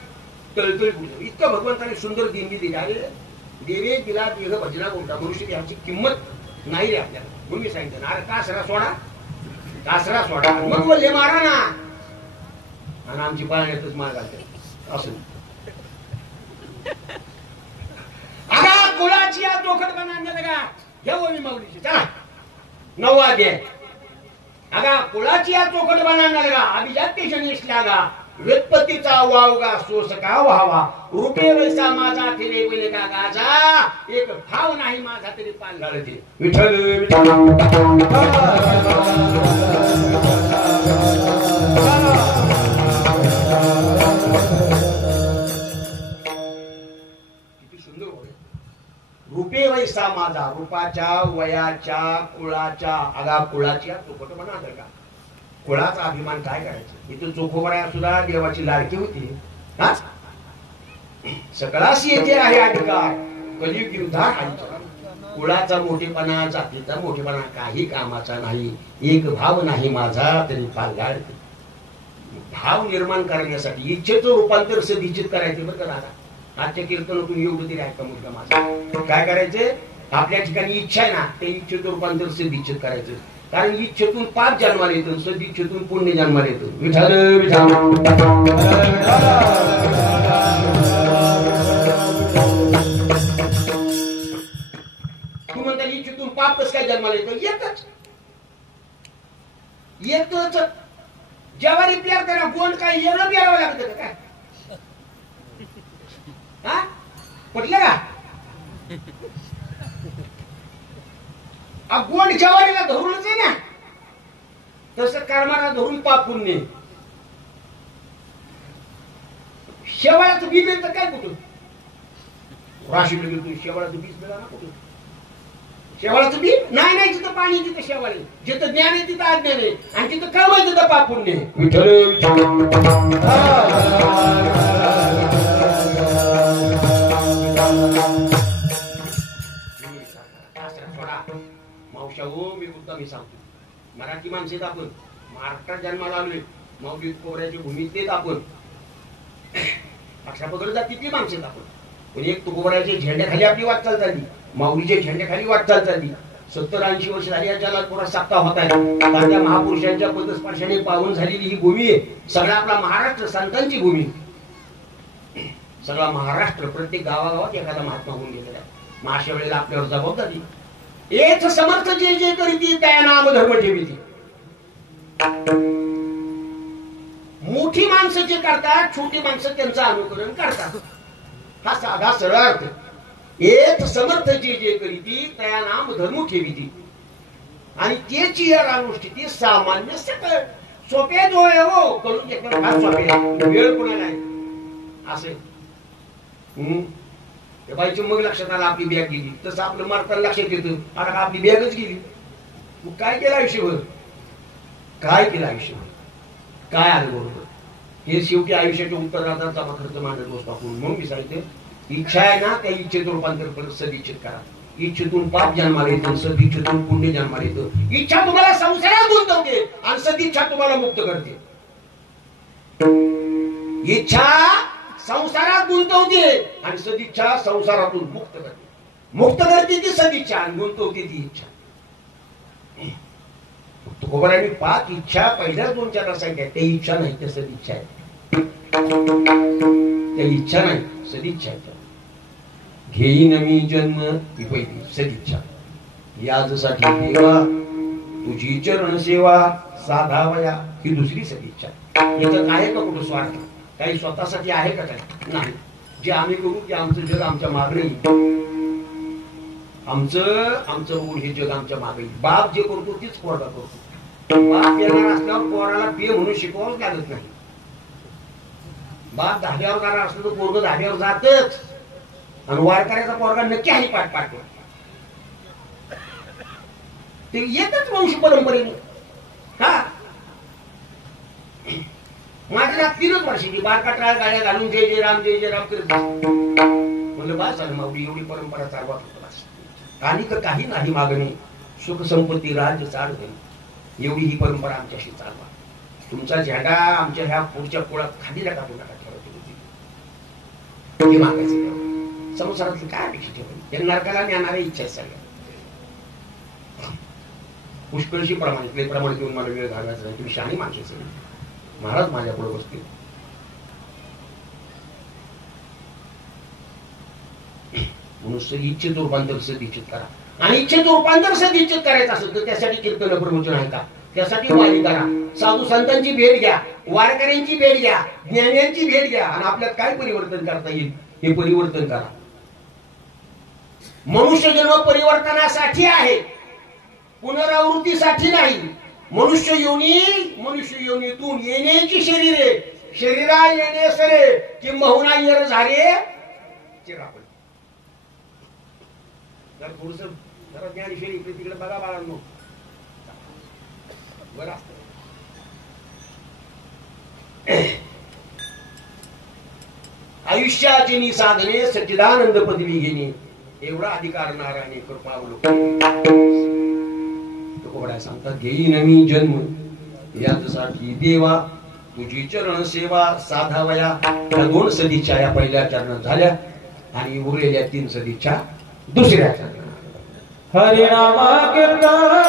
तळतळी पुढे इतकं भगवंताने सुंदर दिंडी दिली. अरे देवे दिला देह भजना कोणता मनुष्य याची किंमत नाही रे आपल्याला. म्हणून मी सांगितलं अरे कासरा सोडा कासरा सोडा मग बोलले मारा ना. आणि आमची पाळण्यातच मार घालते असं. आगा कुळाची या चोखटपणा आणलं का घेऊ मी माऊलीची. चला 9 अध्याय. आगा कुळाची या चोखटपणा आणलं का अभिजात पेशन गा व्युत्पत्तीचा वावगा सोसका व्हावा. रुपये वैसा माझा फिरे पहिले का गाजा. एक भाव नाही माझा तरी पान घालते. विठ्ठल किती सुंदर होय. रुपये वैसा माझा रूपाच्या वयाच्या कुळाच्या आगा कुळाच्या चोखट म्हणा का कुळाचा अभिमान काय करायचं? इथं चोखोबऱ्या सुद्धा देवाची लाडकी होती. हा सकळाशी येथे आहे अधिकार कलियुग युद्धात. कुळाचा मोठेपणा जातीचा मोठेपणा काही कामाचा नाही. एक भाव नाही माझा तरी पालगाड. भाव निर्माण करण्यासाठी इच्छेचं रूपांतर सदिच्छित करायचं. बरं का दादा आजच्या कीर्तनातून एवढं तरी ऐका मुलगा माझा. काय करायचं? आपल्या ठिकाणी इच्छा आहे ना ते इच्छेचं रूपांतर सदिच्छित करायचं. कारण इच्छेतून पाप जन्माला येतं सदिच्छेतून पुण्य जन्माला येतं. विठ्ठल विठ्ठल तू म्हणता इच्छेतून पाप कसं काय जन्माला येतं? येतच येतच. ज्वारी पेरताना गोंड काय एवढं पेरावं लागतं काय? हा पटलं का? गोंड ज्वारीला धरूनच आहे ना. तसं कर्माला धरून पाप पुण्य. शेवाळाचं बी मिळतं काय कुठून? राशीला गेलो शेवाळाचं बीज मिळालं ना कुठून? शेवाळाचं बी नाही नाही, जिथं पाणी तिथं शेवाळ आहे, जिथं ज्ञान आहे तिथं अज्ञान आहे, आणि जिथं कर्म आहे तिथं पाप पुण्य आहे. विठ्ठल मावशा हो, मी मुद्दाम सांगतो, मराठी माणसेत आपण, महाराष्ट्रात जन्माला आलोय, माऊली कोबऱ्याच्या भूमीतलेच आपण, अक्षापगड जातीतली माणसेत आपण. पण एक तुकोबऱ्याच्या झेंड्याखाली आपली वाटचाल चालली, माऊलीच्या झेंड्याखाली वाटचाल चालली. 70-80 वर्ष झाली या जलालपुरात सत्ता होत आहे. त्या महापुरुषांच्या पदस्पर्शाने पावन झालेली ही भूमी आहे. सगळा आपला महाराष्ट्र संतांची भूमी, सगळा महाराष्ट्र, प्रत्येक गावागावात एखादा महात्मा होऊन गेलेला आहे. मग अशा वेळेला आपल्यावर जबाबदारी, एक समर्थ जे जे करीती त्या नाम धर्म ठेवीती. मोठी माणसं जे करतात, छोटी माणसं त्यांचं अनुकरण करतात. हा साधा सरळ अर्थ. एक समर्थ जे जे करीती त्या नाम धर्म ठेवीती. आणि त्याची अनुष्ठिती सामान्य सकळ सोपे जो आहे हो, करून घेतलं फार सोपे, वेळ कोणाला आहे असे. त्या बाईची मग लक्षात आलं आपली बॅग गेली, तसं आपलं मारताना लक्षात येतं, आता आपली बॅगच गेली. मग काय केलं आयुष्यभर, काय केलं आयुष्यभर, काय आलं बरोबर, हे शेवटी आयुष्याच्या उत्तरार्धात जमा खर्च मांडत बसतो आपण. म्हणून मी सांगितलं, इच्छा आहे ना, त्या इच्छेत रूपांतर करत सदिच्छित करा. इच्छेतून पाप जन्माला येतं, सदिच्छेतून पुण्य जन्माला येतं. इच्छा तुम्हाला संसारात गुंतवते आणि सदिच्छा तुम्हाला मुक्त करते. इच्छा संसारात गुंतवते आणि सदिच्छा संसारातून मुक्त करते. मुक्त करते ती सदिच्छा आणि गुंतवते ती इच्छा. तुकोबारांनी 5 इच्छा पहिल्याच 2-4 सांगितल्या. त्या इच्छा नाही, त्या सदिच्छा आहे. त्या इच्छा नाही, सदिच्छा आहे. घेईन मी जन्म ही पहिली सदिच्छा. याजसाठी देवा तुझी चरण सेवा साधावया ही दुसरी सदिच्छा. इथं आहे का कुठं स्वार्थ, काही स्वतःसाठी आहे का काही नाही. जे आम्ही करू ते आमचं जग आमच्या मागणी, आमचं रूढ हे जग आमच्या मागणी. बाप जे करतो तेच पोरगा करतो. बाप येणार असल्यावर पोराला पे म्हणून शिकवावंच लागत नाही. बाप धाब्यावर जाणार असलं तर पोरग धाब्यावर जातच. आणि वारकऱ्याचा पोरगा नक्की आहे पाठ पाठ ते येतच वंश परंपरेने. हा माझ्या ना 3च वर्षाची बारका टाळ गाड्या घालून जय जय राम करत म्हणलं बस झालं माऊली, एवढी परंपरा चालवा होत. आणि तर काही नाही मागणी, सुख संपत्ती राज्य चाल नाही, एवढी ही परंपरा आमच्याशी चालवा. तुमचा झेंडा आमच्या ह्या पुढच्या पोळात खाली नका ठेवू नका, ठेवत मागायचं. संसारातलं काय अपेक्षा ठेवायची, या नरकाला नेणाऱ्या इच्छा आहे सगळ्या. पुष्कळशी प्रमाण देऊन मला वेळ घालवायचा नाही. तुम्ही शहाणी माणसाचं नाही. महाराज माझ्या पुढे बसतील. म्हणून इच्छित रूपांतर सदिच्छित करा. आणि इच्छित रूपांतर सदिच्छित करायचं असेल तर त्यासाठी कीर्तन प्रवचन आहे का, त्यासाठी वारी करा, साधू संतांची भेट घ्या, वारकऱ्यांची भेट घ्या, ज्ञान्यांची भेट घ्या, आणि आपल्यात काय परिवर्तन करता येईल हे परिवर्तन करा. मनुष्य जन्म परिवर्तनासाठी आहे, पुनरावृत्तीसाठी नाही. मनुष्य योनीतून येण्याची शरीरे, शरीरा येणे सरे कि महुना येर झाले चिरापण. जर थोडस जरा ज्ञानेश्वरी इकडे तिकडे बघा बाळांनो, बरं असत. आयुष्याची साधने सच्चिदानंद पदवी घेणे एवढा अधिकार नारायणी कृपावलोकन. तुकोबराय सांगतात, घेईन मी जन्म यासाठी देवा तुझी चरण सेवा साधावया. या 2 सदिच्छा या पहिल्या चरणात झाल्या आणि उरलेल्या 3 सदिच्छा दुसऱ्या चरणात. हरिनाम कीर्तन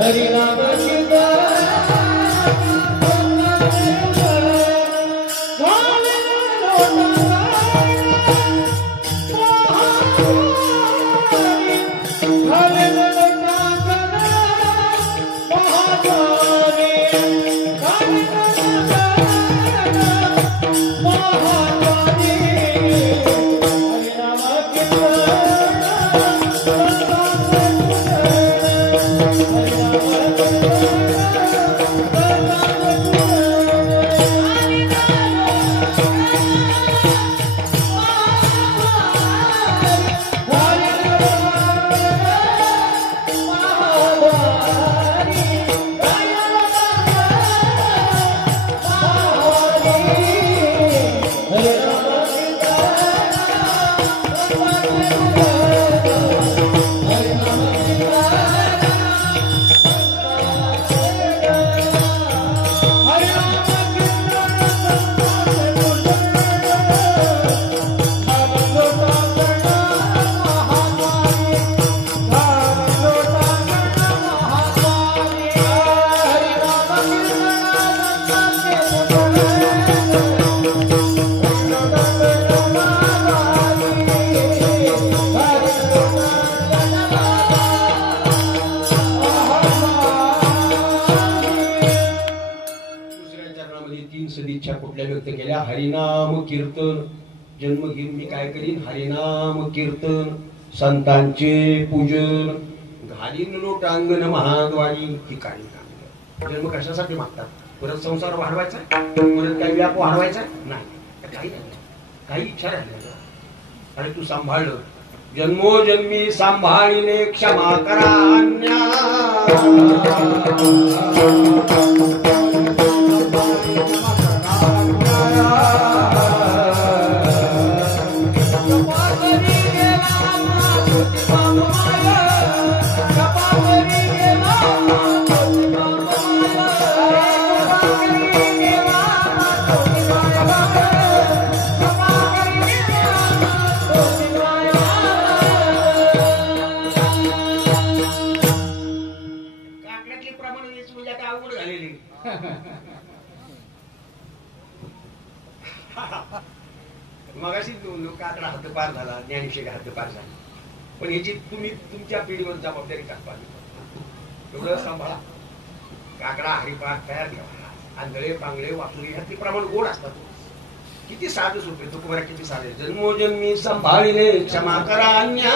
हरिनाम कीर्तन सदिच्छा कुठल्या व्यक्त केल्या? हरिनाम कीर्तन. जन्म घेऊन मी काय करीन? हरिनाम कीर्तन, संतांचे पूजन, घालीन लोटांगण महाद्वारी. ही काही काम. जन्म कशासाठी मागतात? परत संसार वाढवायचा, परत काही व्याप वाढवायचा नाही, काही नाही, काही इच्छा राहिली. आणि तू सांभाळलं, जन्मोजन्मी सांभाळीने क्षमा करा मगाशी लोक आकडा हद्दपार झाला, ज्ञानेश्वरी हद्दपार झाला. पण याची तुम्ही तुमच्या पिढीवर जबाबदारी टाका. एवढं सांभाळा. काकडा हरिपाठ तयार ठेवा. आंधळे पांगळे वासुरी ह्यातले प्रमाण गोड असतात. किती साधं सोपे. तो कुमारा किती साधे. जन्मोजन्मी सांभाळीने क्षमा करा अन्याय,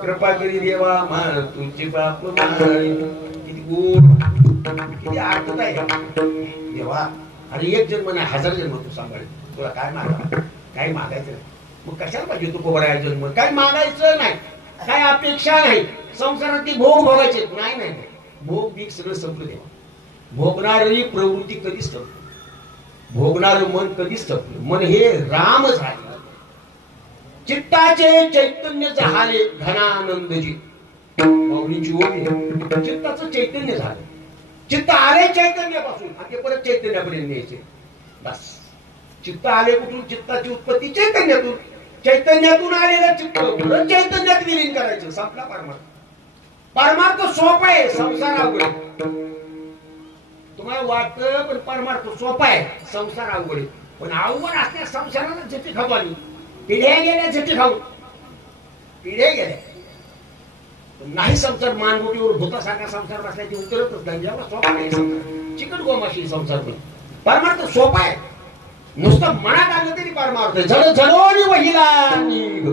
कृपा करी देवा मा तुझे बाप माय. किती गोड, किती आठवत आहे देवा. आणि एक जन्म नाही, 1000 जन्म तू सांभाळ. तुला काय मागा? काही मागायचं नाही. मग कशाला पाहिजे तू कोबरा जन्म? काय मागायचं नाही, काय अपेक्षा नाही. संसारातली भोग भोगायचे नाही. नाही भोग बीक सगळं संपलं देवा. भोगणारी प्रवृत्ती कधीच संपली. भोगणारं मन कधीच संपलं. मन हे राम झाले. चित्ताचे चैतन्य झाले घनानंदजी. माऊलींची ओवी. चित्ताचं चैतन्य झालं. चित्त आले चैतन्यापासून आणि ते परत चैतन्यापर्यंत न्यायचे. बस. चित्त आले कुठून? चित्ताची उत्पत्ती चैतन्यातून. चैतन्यातून आलेलं चित्त परत चैतन्यात विलीन करायचं. संपला परमार्थ. परमार्थ सोपा आहे, संसार अवघड. तुम्हाला वाटतं पण परमार्थ सोपा आहे, संसार अवघड. पण अवघड असल्या संसाराला झटी खाऊ आली. पिढ्या गेल्या झटी खाऊ. पिढ्या गेल्या नाही. संसार मानगुटीवर भूतासारखा संसार बसल्याची उतरतच नाही. जेव्हा सोपा नाही संसार. चिकट गोमाशी संसार. परमार्थ सोपा आहे. नुसतं मनात आलं तरी परमार्थ. जड जडोनी वहिला निघ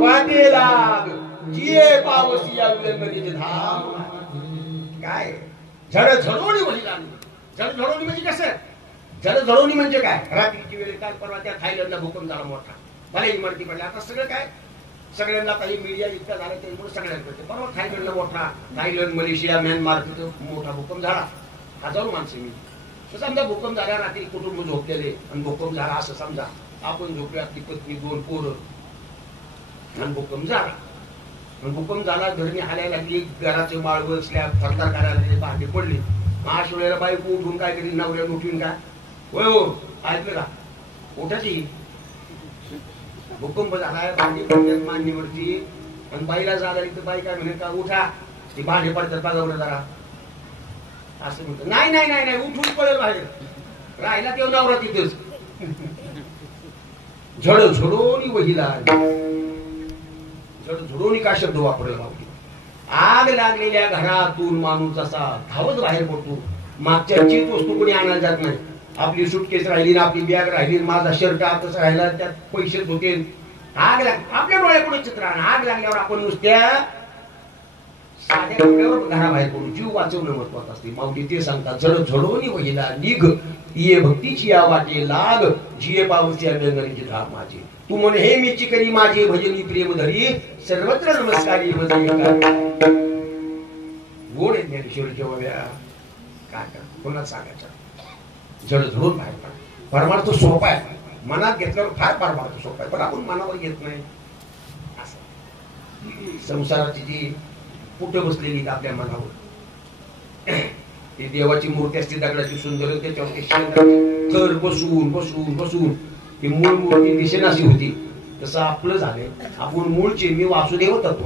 वाटे लाग जिये पावसी या विलंबनीचे धाम. काय जड झडोनी वहिला निघ. जड झडोनी म्हणजे कसं? जड झडोनी म्हणजे काय? रात्रीची वेळ काल परवा त्या थायलंडला भूकंप झाला मोठा. मला इमारती पडल्या. आता सगळं काय सगळ्यांना काही मीडिया इतका झाला त्यामुळे सगळ्यांकडे. परवा थायलंडला मोठा, थायलंड मलेशिया म्यानमार तिथं मोठा भूकंप झाला. 1000 माणसं मी. समजा भूकंप झाला, रात्री कुटुंब झोपलेले आणि भूकंप झाला असं समजा. आपण झोपले, आपली पत्नी 2 पोरं आणि भूकंप झाला. भूकंप झाला, धरणी हालायला लागली, घराचे माळवं स्लॅब थरथर करायला लागले, भांडे पडले. अशा वेळेला बायको उठून काय करील? नवऱ्याला उठून काय? होय हो ऐकलं का? उठाची भूकंप झालाय, भांडी पडतात मांडीवरती आणि बाईला झाला तर बाई काय म्हणे का? उठा, ती भांडे पडतात बघा जरा. असं म्हणतो. नाही नाही नाही नाही उठून पडेल बाहेर. राहिला तेव्हा नवरा तिथेच. झड झडोनी वहिला. झड झडोनी का शब्द वापरला? आग लागलेल्या घरातून माणूस असा धावत बाहेर पडतो. मागच्या चीज वस्तू कोणी आणायला जात नाही. आपली सुटकेस राहिली ना, आपली बॅग राहिली, माझा शर्ट आताच राहिला, त्यात पैसे होते. आग लाग आपल्या डोळ्यापुढे चित्र. आग लागल्यावर आपण नुसत्या साध्या डोळ्यावर घराबाहेर पडू. जीव वाचवणं महत्वाचं असते. माऊली ते सांगतात, जड झडोनी वहिला निघ ये भक्तीची या वाटे लाग जिये पावसी अभ्यंगरीची धाम माझी. तू म्हणे हे मीची करी माझे भजनी प्रेम धरी सर्वत्र नमस्कारी भजनी. गोड आहे ज्ञानेश्वरीच्या वव्या. काय कोणाला सांगायचं? जड झडून बाहेर पडा. परमार्थ सोपा आहे. मनात घेतल्यावर फार पार पाडतो सोपा आहे, पण आपण मनावर घेत नाही. असं संसाराची जी पुटं बसलेली आपल्या मनावर, ती देवाची मूर्ती असते दगडाची सुंदर, त्याच्यावर थर बसून बसून बसून ती मूळ मूर्ती दिसेनाशी होती. तसं आपलं झालंय. आपण मूळचे मी वासुदेव तत्व,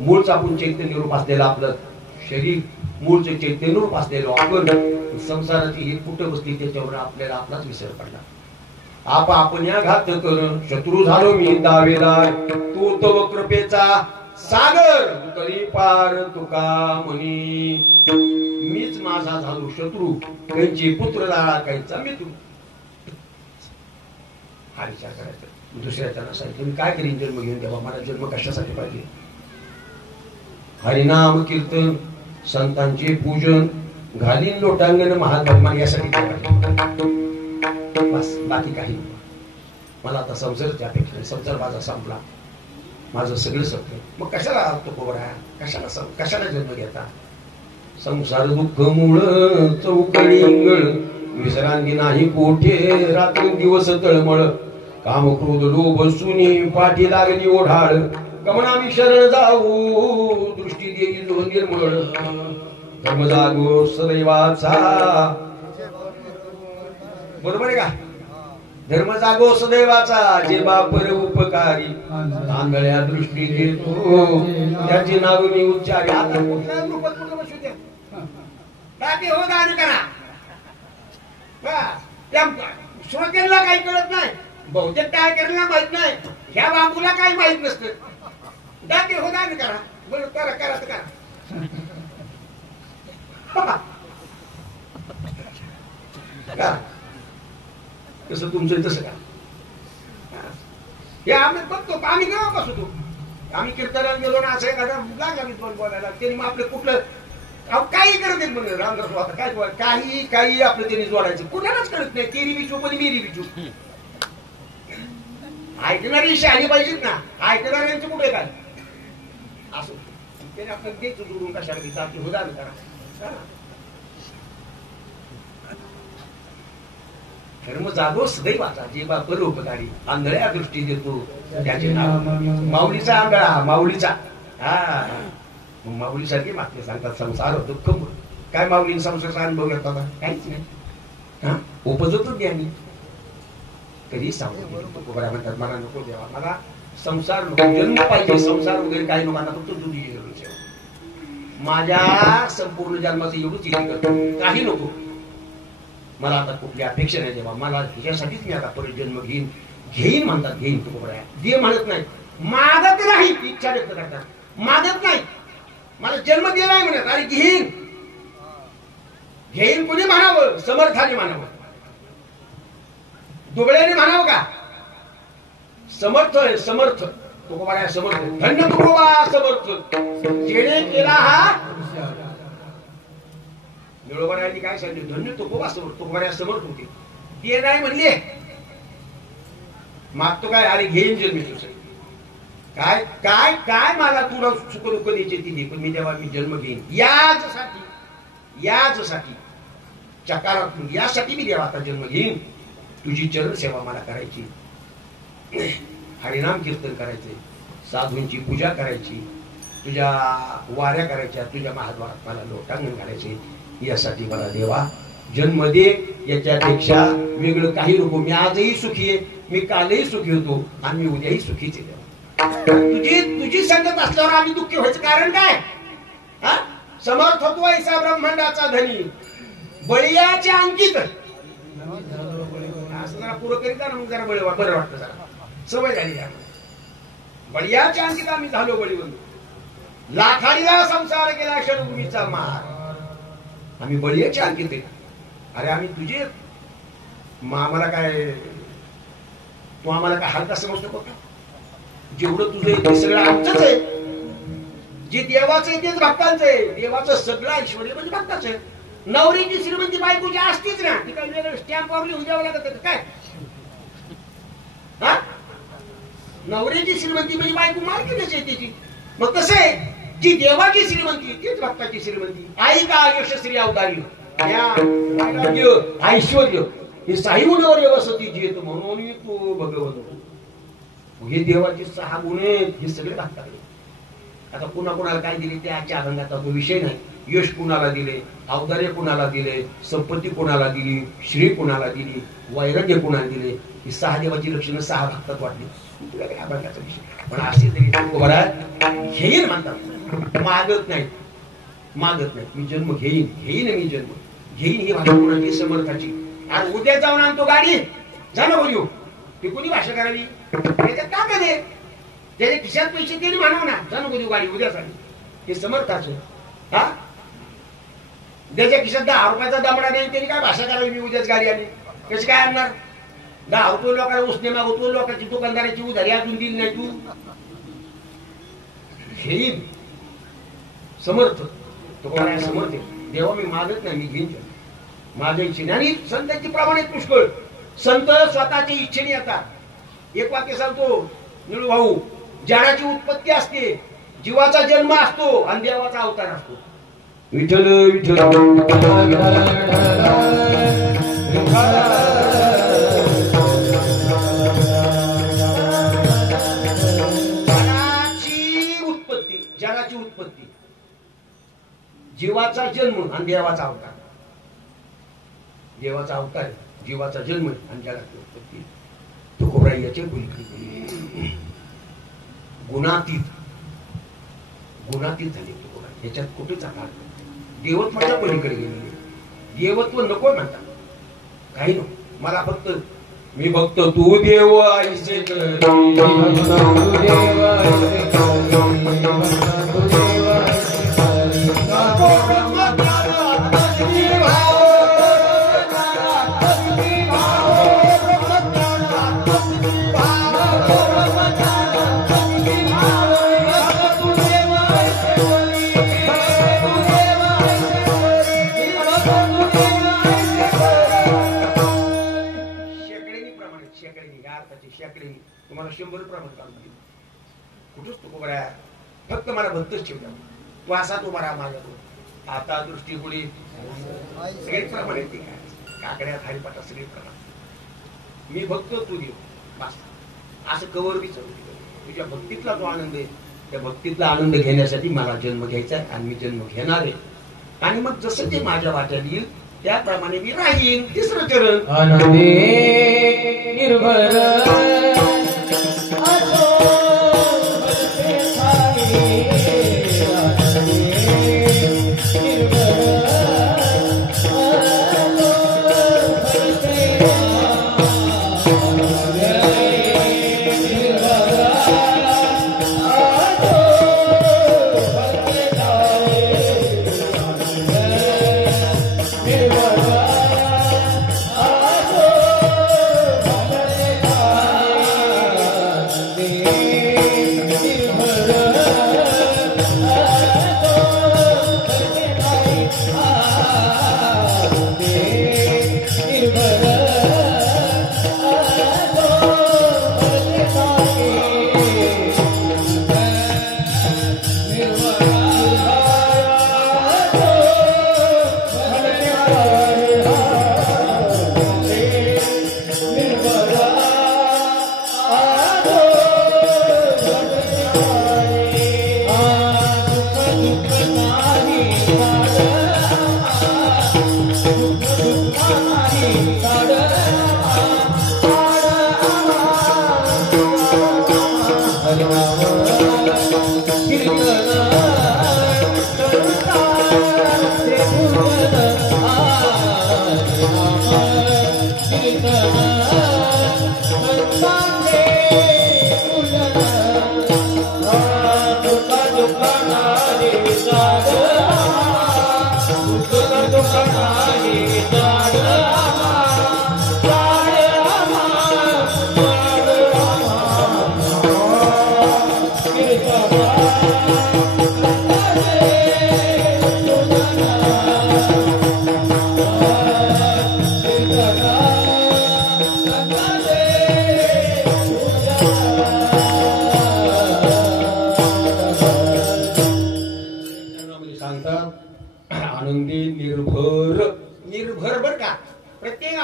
मूळचं आपण चैतन्य रूप असलेलं आपलं शरीर, मूळचं चैतन्य रूप असलेलं आपण संसाराची ही कुठं बसली त्याच्यावर आपल्याला आपलाच विसर पडला. आपण या घात कर शत्रू झालो मी दावेदार, तू तव कृपेचा सागर तरी पार तुका म्हणी. मीच माझा झालो शत्रू, त्यांची पुत्र लाळा कायचा मित्र. हा विचार करायचा, दुसऱ्याचा नसायचं. मी काय करीन जन्म घेऊन द्यावा, मला जन्म कशासाठी पाहिजे. हरिनाम कीर्तन, संतांचे पूजन, घालीन लोटांगण महाधर्मान यासाठी बस, बाकी काही नाही. मला आता संसाराची अपेक्षा नाही. संसार माझा संपला, माझं सगळं संपलं. मग कशाला तो कोबरा, कशाला जन्म घेता. संसार दुःख मूळ चौकडी इंगळ, विश्रांती नाही कोठे रात्र दिवस तळमळ. काम क्रोध लोभ सुनी पाठी लागली ओढाळ, गमना मी शरण जाऊ दृष्टी देई जो निर्मळ. धर्म जागो सदैवाचा, बरोबर आहे का. धर्म जागो सदैवाचा, जे बापर उपकारी आंधळ्या दृष्टी देतो त्याची नाव मी उच्चारी. आता कुठल्या रूपात कुठं बसू द्या, बाकी हो दान करा. श्रोत्यांना काही कळत नाही, बहुतेक काय करायला माहित नाही, ह्या बाबूला काही माहित नसतं. दाते हो दान करा, बरं करा करा तर करा. कसं तुमचं तसं का. हे आम्ही बघतो, आम्ही केव्हा बसतो, आम्ही कीर्तनाला गेलो ना, असं एखादा लागला मी बोलायला, त्यांनी मग आपलं कुठलं काही करत म्हणलं रामदास आता काय काही काही आपलं त्यांनी जोडायचं, कुणालाच कळत नाही. तेरी बिचू पण मेरी बिचू. ऐकणारी शहाणी पाहिजेत ना, ऐकणाऱ्यांचं कुठे काय असं त्याने आपण द्यायचं जोडून कशाला घेता की हो दान करा. धर्म जागो सदैवाचा, जे बा परोपकारी आंधळ्या दृष्टी देतो त्याचे नाव माऊलीचा. आंधळा माऊलीचा, हा माऊलीसाठी मागते सांगतात संसार दुःख. काय माऊली संसाराचा अनुभव घेतात काहीच नाही. हा उपजतो ज्ञानी कधी सांगतो म्हणतात मला नको देवा, मला संसार नको, जन्म पाहिजे, संसार वगैरे काही नको, आता फक्त दूध घेऊन माझ्या संपूर्ण जन्माचं एवढंच इथे करतो, काही नको मला. आता कुठली अपेक्षा नाही देवा, मला ह्याच्यासाठीच मी आता परत जन्म घेईन. घेईन म्हणतात, घेईन तू कोबरा, दे म्हणत नाही. मागत नाही, इच्छा व्यक्त करतात, मागत नाही. मला जन्म दे नाही म्हणत, अरे घेईन. घेईन कुणी म्हणावं, समर्थाने म्हणावं, दुबळ्याने म्हणावं का. समर्थ आहे, समर्थ तुकोबा समर्थ. धन्य तुकोबा समर्थ, जेणे केला हा निळोबारायांनी काय सांगितलं, धन्य तुकोबा समर्थ. तुकोबा समर्थ होते, ते नाही म्हणले. मागतो काय, अरे घेईन जन्म तुझं. काय काय काय मला तुला सुख दुःख द्यायचे तिथे, पण मी तेव्हा मी जन्म घेईन याचसाठी चकारात्मक, यासाठी मी देवा आता जन्म घेईन. तुझी चरण सेवा मला करायची, हरिनाम कीर्तन करायचे, साधूंची पूजा करायची, तुझ्या वाऱ्या करायच्या, तुझ्या महाद्वारात मला लोटांगण घालायचे. यासाठी मला देवा जन्म दे. याच्यापेक्षा वेगळं काही नको. मी आजही सुखी आहे, मी कालही सुखी होतो आणि मी उद्याही सुखीच आहे. तुझी संगत असल्यावर आम्ही दुःखी व्हायचं कारण काय. समर्थत्व ऐसा ब्रह्मांडाचा धनी, बळीयाच्या अंकित. असं जरा पुरं करीत ना, मग जरा बरं वाटतं, जरा सवय झाली. बळीयाच्या अंकित आम्ही झालो बळीबंधू. लाखाडीला संसार केला शरभूमीचा मार, आम्ही बळीयाच्या अंकित आहे. अरे आम्ही तुझे, आम्हाला काय, तू आम्हाला काय हलका समजतो का. जेवढं तुझं ते सगळं आमचंच आहे. जे देवाचं आहे तेच भक्तांचं आहे. देवाचं सगळं ऐश्वर्य म्हणजे भक्ताचं आहे. नवरीची श्रीमंती बायकोची असतीच ना, ती काही वेगळं स्टॅम्पवर लिहून द्यावं लागत काय. नवरीची श्रीमंती म्हणजे बायको मालकीच आहे त्याची. मग कसं आहे, जी देवाची श्रीमंती तीच भक्ताची श्रीमंती. आई का यशस्वी अवतारी ऐश्वर्य हे साई गुणावर वसती जेत म्हणून तू भगवंत. हे देवाचे 6 गुण आहेत, हे सगळे लागतात. आता कुणाला काय दिले ते आजच्या आनंदाचा तो विषय नाही. यश कुणाला दिले, औदार्य कुणाला दिले, संपत्ती कुणाला दिली, श्री कुणाला दिली, वैराग्य कुणाला दिले, ही 6 देवाची लक्षणं 6 भागात वाटली. तुला काय अभंगाचा विषय पण असे तरी घेईन म्हणतात, मागत नाही. मी जन्म घेईन मी जन्म घेईन. ही भाषा कोणाची? समर्थाची. आज उद्या जाऊन आणतो गाडी, जा ना बोलू, ती कोणी भाषा करावी? त्याच्यात टाका दे, त्याच्या खिशात पैसे तरी म्हणू ना, जा नको देऊ गाडी उद्यासाठी. हे समर्थाचं. हा, त्याच्या खिशात 10 रुपयाचा दमडा नाही, त्यांनी काय भाषा करावी? मी उद्याच गाडी आली कशी काय आणणार? 10 रुपये लोकांना उसने मागवतो, लोकांची दुकानदाराची उधारी अजून दिली नाही तू. घेईन समर्थ. तो कोणा समर्थ आहे? देवा मी मागत नाही, मी घेईन माझ्या इच्छेने. आणि संतांची प्रमाणित पुष्कळ संत स्वतःच्या इच्छेने येतात. एक वाक्य सांगतो निळू भाऊ, ज्ञानाची उत्पत्ती असते, जीवाचा जन्म असतो आणि देवाचा अवतार असतो. विठ्ठल विठ्ठल जगाची उत्पत्ती, जीवाचा जन्म आणि देवाचा अवतार. देवाचा अवतार, जीवाचा जन्म आणि जगाची उत्पत्ती. तुकोबराय याचे गुणातीत झाले तुकोबराय. याच्यात कुठेच आता देवत्वाच्या पलीकडे गेलेले. देवत्व नको म्हणतात, काही नको. मला फक्त मी भक्त तू देव आईचे शेकडी तुम्हाला 100 प्रमाण काढून दिली. कुठंच तुकोबराय फक्त मला भक्तच ठेवला. तू असाच उभा राहा माझ्याकडून. आता दृष्टीपुढे सगळे प्रमाण येते, काकड्यात हरिपाठात सगळे प्रमाण. मी भक्त तू देव, बस. असं कवर बी चालू. तुझ्या भक्तीतला जो आनंद आहे, त्या भक्तीतला आनंद घेण्यासाठी मला जन्म घ्यायचा आहे आणि मी जन्म घेणार आहे. आणि मग जसं ते माझ्या वाट्यात येईल त्याप्रमाणे मी राहीन. 3रं चरण आनंदे निर्भर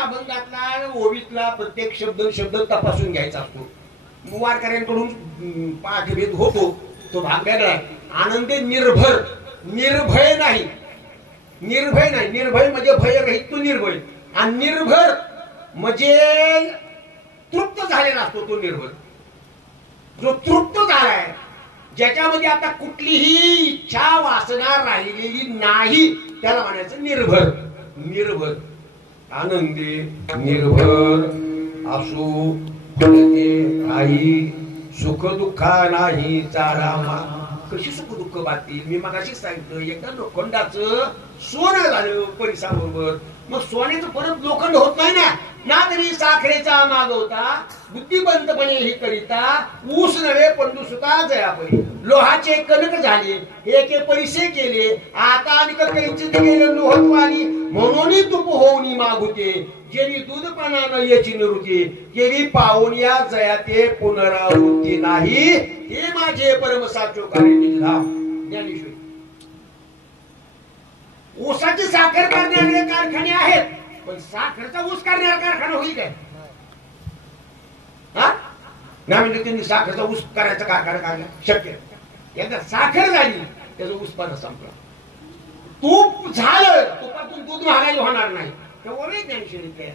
अभंगातला ओवीतला प्रत्येक शब्द तपासून घ्यायचा असतो. वारकऱ्यांकडून पाठभेद होतो, तो भाग वेगळा आहे. आनंदी निर्भर, निर्भय नाही. निर्भय नाही, निर्भय म्हणजे भयरहित, तो निर्भय. आणि निर्भर म्हणजे तृप्त झालेला असतो तो निर्भर. जो तृप्त झालाय, ज्याच्यामध्ये आता कुठलीही इच्छा वासना राहिलेली नाही, त्याला म्हणायचं निर्भर. निर्भर आनंदी निर्भर असो काही सुख दुःखा नाही चारामा. कशी सुख दुःख बातली मी मगाशीच सांगितलं. एकदा लोखंडाचं सोनं झालं परिसाबरोबर, मग सोन्याचं परत लोखंड होत नाही ना. ना तरी साखरेचा मागवता बुद्धिबंतपणे हे करिता ऊस नव्हे पंडू सुता जयापरी. लोहाचे कणक झाले, एके परिसे केले, आता आणि किंचित गेले लोहत्वानी. म्हणून तूप होऊनी मागुते, जेवी दूधपणानं याची निवृत्ती केली पाहून या जयाते पुनरावृत्ती नाही. हे माझे परम साचो कार्य धाम ज्ञानेश्वरी. ऊसाची साखर करणारे कारखाने आहेत, पण साखरचा ऊस करणारा कारखाना होईल काय? हा ना, म्हणजे त्यांनी साखरचा ऊस करायचा कारखाना काढला शक्य. एकदा साखर झाली त्याचा ऊसपाना संपला. तूप झालं, तुपातून दूध महागाई होणार नाही. तेवढं ज्ञानेश्वरी.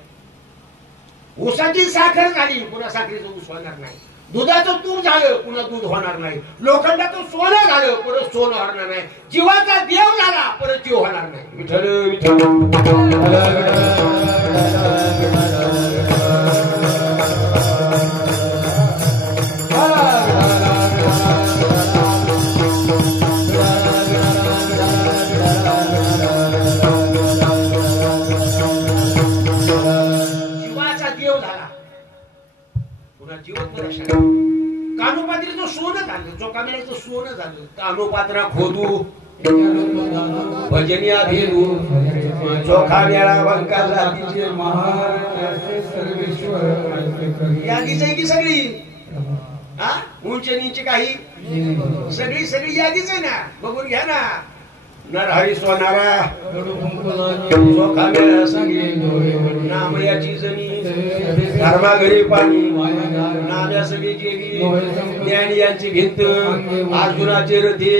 ऊसाची साखर झाली, पुन्हा साखरेचं ऊस होणार नाही. दुधाचं तूप झालं, पुन्हा दूध होणार नाही. लोखंडाचं सोनं झालं, परत सोनं होणार नाही. जीवाचा देव झाला, परत जीव होणार नाही. विठ्ठल जीवाचा देव झाला, पुन्हा जीवत कानोपात्रीचं सोनं झालं, चोकामेळ्याचं सोनं झालं. कानोपात्रा खोदू भजनिया भेदू चोखा मेळा बंका जातीचे यादीच आहे की सगळी. हा उंच नीचे काही सगळी सगळी यादीच आहे ना. बघून घ्या ना. नरहरी सोनारा चोखा मेळा सांगे नामयाची जणी धर्मा घरी पाणी नाम्या सगळी जेवी ज्ञानी यांची भिंत अर्जुनाचे रथे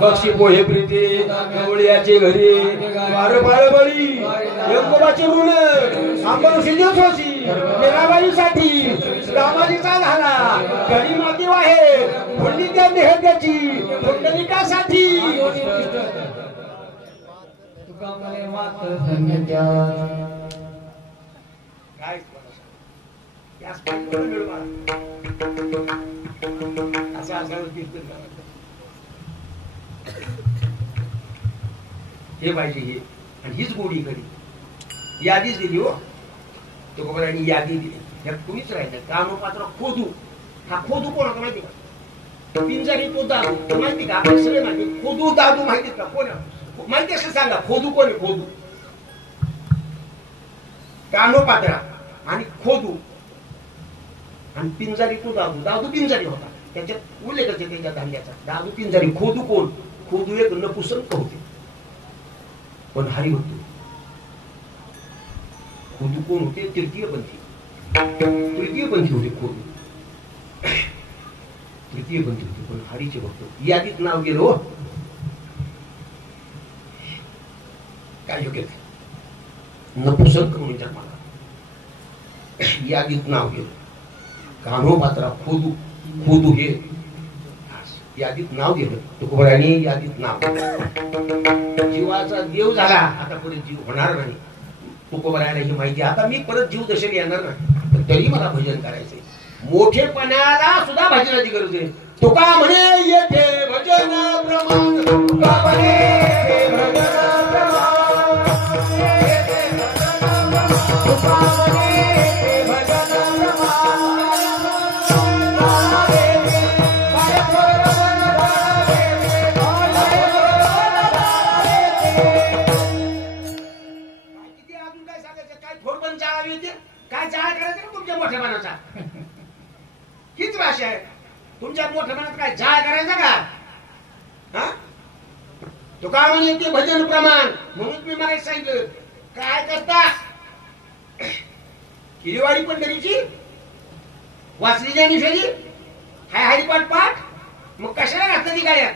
बक्षी पोहे प्रीते गवळ्याचे घरी वार बाळ बळी यंकोबाचे ऋण आंबरू शिजोशी मेराबाईसाठी रामाजीचा झाला घरी माती वाहे फुंडी त्या नेहत्याची पुंडलिकासाठी. काय हे पाहिजे हे. आणि हीच गोडी खरी यादीच दिली हो. तुकोबारांनी यादी दिली, त्यात तुम्हीच राहिलं. कानोपात्र खोदू, हा खोदू कोण होता माहिती का? पिंजारी तो दादू माहिती का? आपण सगळे माहिती. खोदू दादू माहिती का? कोण माहिती असं सांगा. खोदू कोण आहे? खोदू कानोपात्रा आणि खोदू आणि पिंजारी तो दादू. दादू पिंजारी होता, त्याच्यात उल्लेखच आहे त्याच्या धांड्याचा. दादू पिंजारी. खोदू कोण? खोदू एक नपुसंक होते, पण हरिभक्त. खोदू कोण होते? तृतीयपंथी. तृतीयपंथी होते खोदू. तृतीयपंथी होते पण हरीचे भक्त. यादीत नाव गेलं हो. काय योग्य नपुसंक म्हणून जन्माला यादीत नाव गेलं. कान्होपात्रा खोदू. खोदू हे यादीत नाव गेलं. तुकोबारांनी यादीत नाव. जीवाचा देव झाला, आता पुढे जीव होणार नाही. तुकोबारायला ही माहिती. आता मी परत जीव दशेने येणार नाही, तरी मला भजन करायचंय. मोठेपणाला सुद्धा भजनाची गरज आहे. तुका म्हणे येथे भजन प्रमाण. तुका म्हणे भजन प्रमाण. तुका म्हणे भजन काय जाळ करायचं तुमच्या मोठ्या मनाचा. हीच भाषा आहे. तुमच्या मोठ्या मनात काय जाळ करायचा का? तो का म्हणे ते भजन प्रमाण. म्हणून मी मला सांगितलं काय करता हिरवाडी पंढरीची वाचली ज्ञानेश्वरी हाय हरिपाठ पाठ, मग कशाला घातलं ती गाड्यात?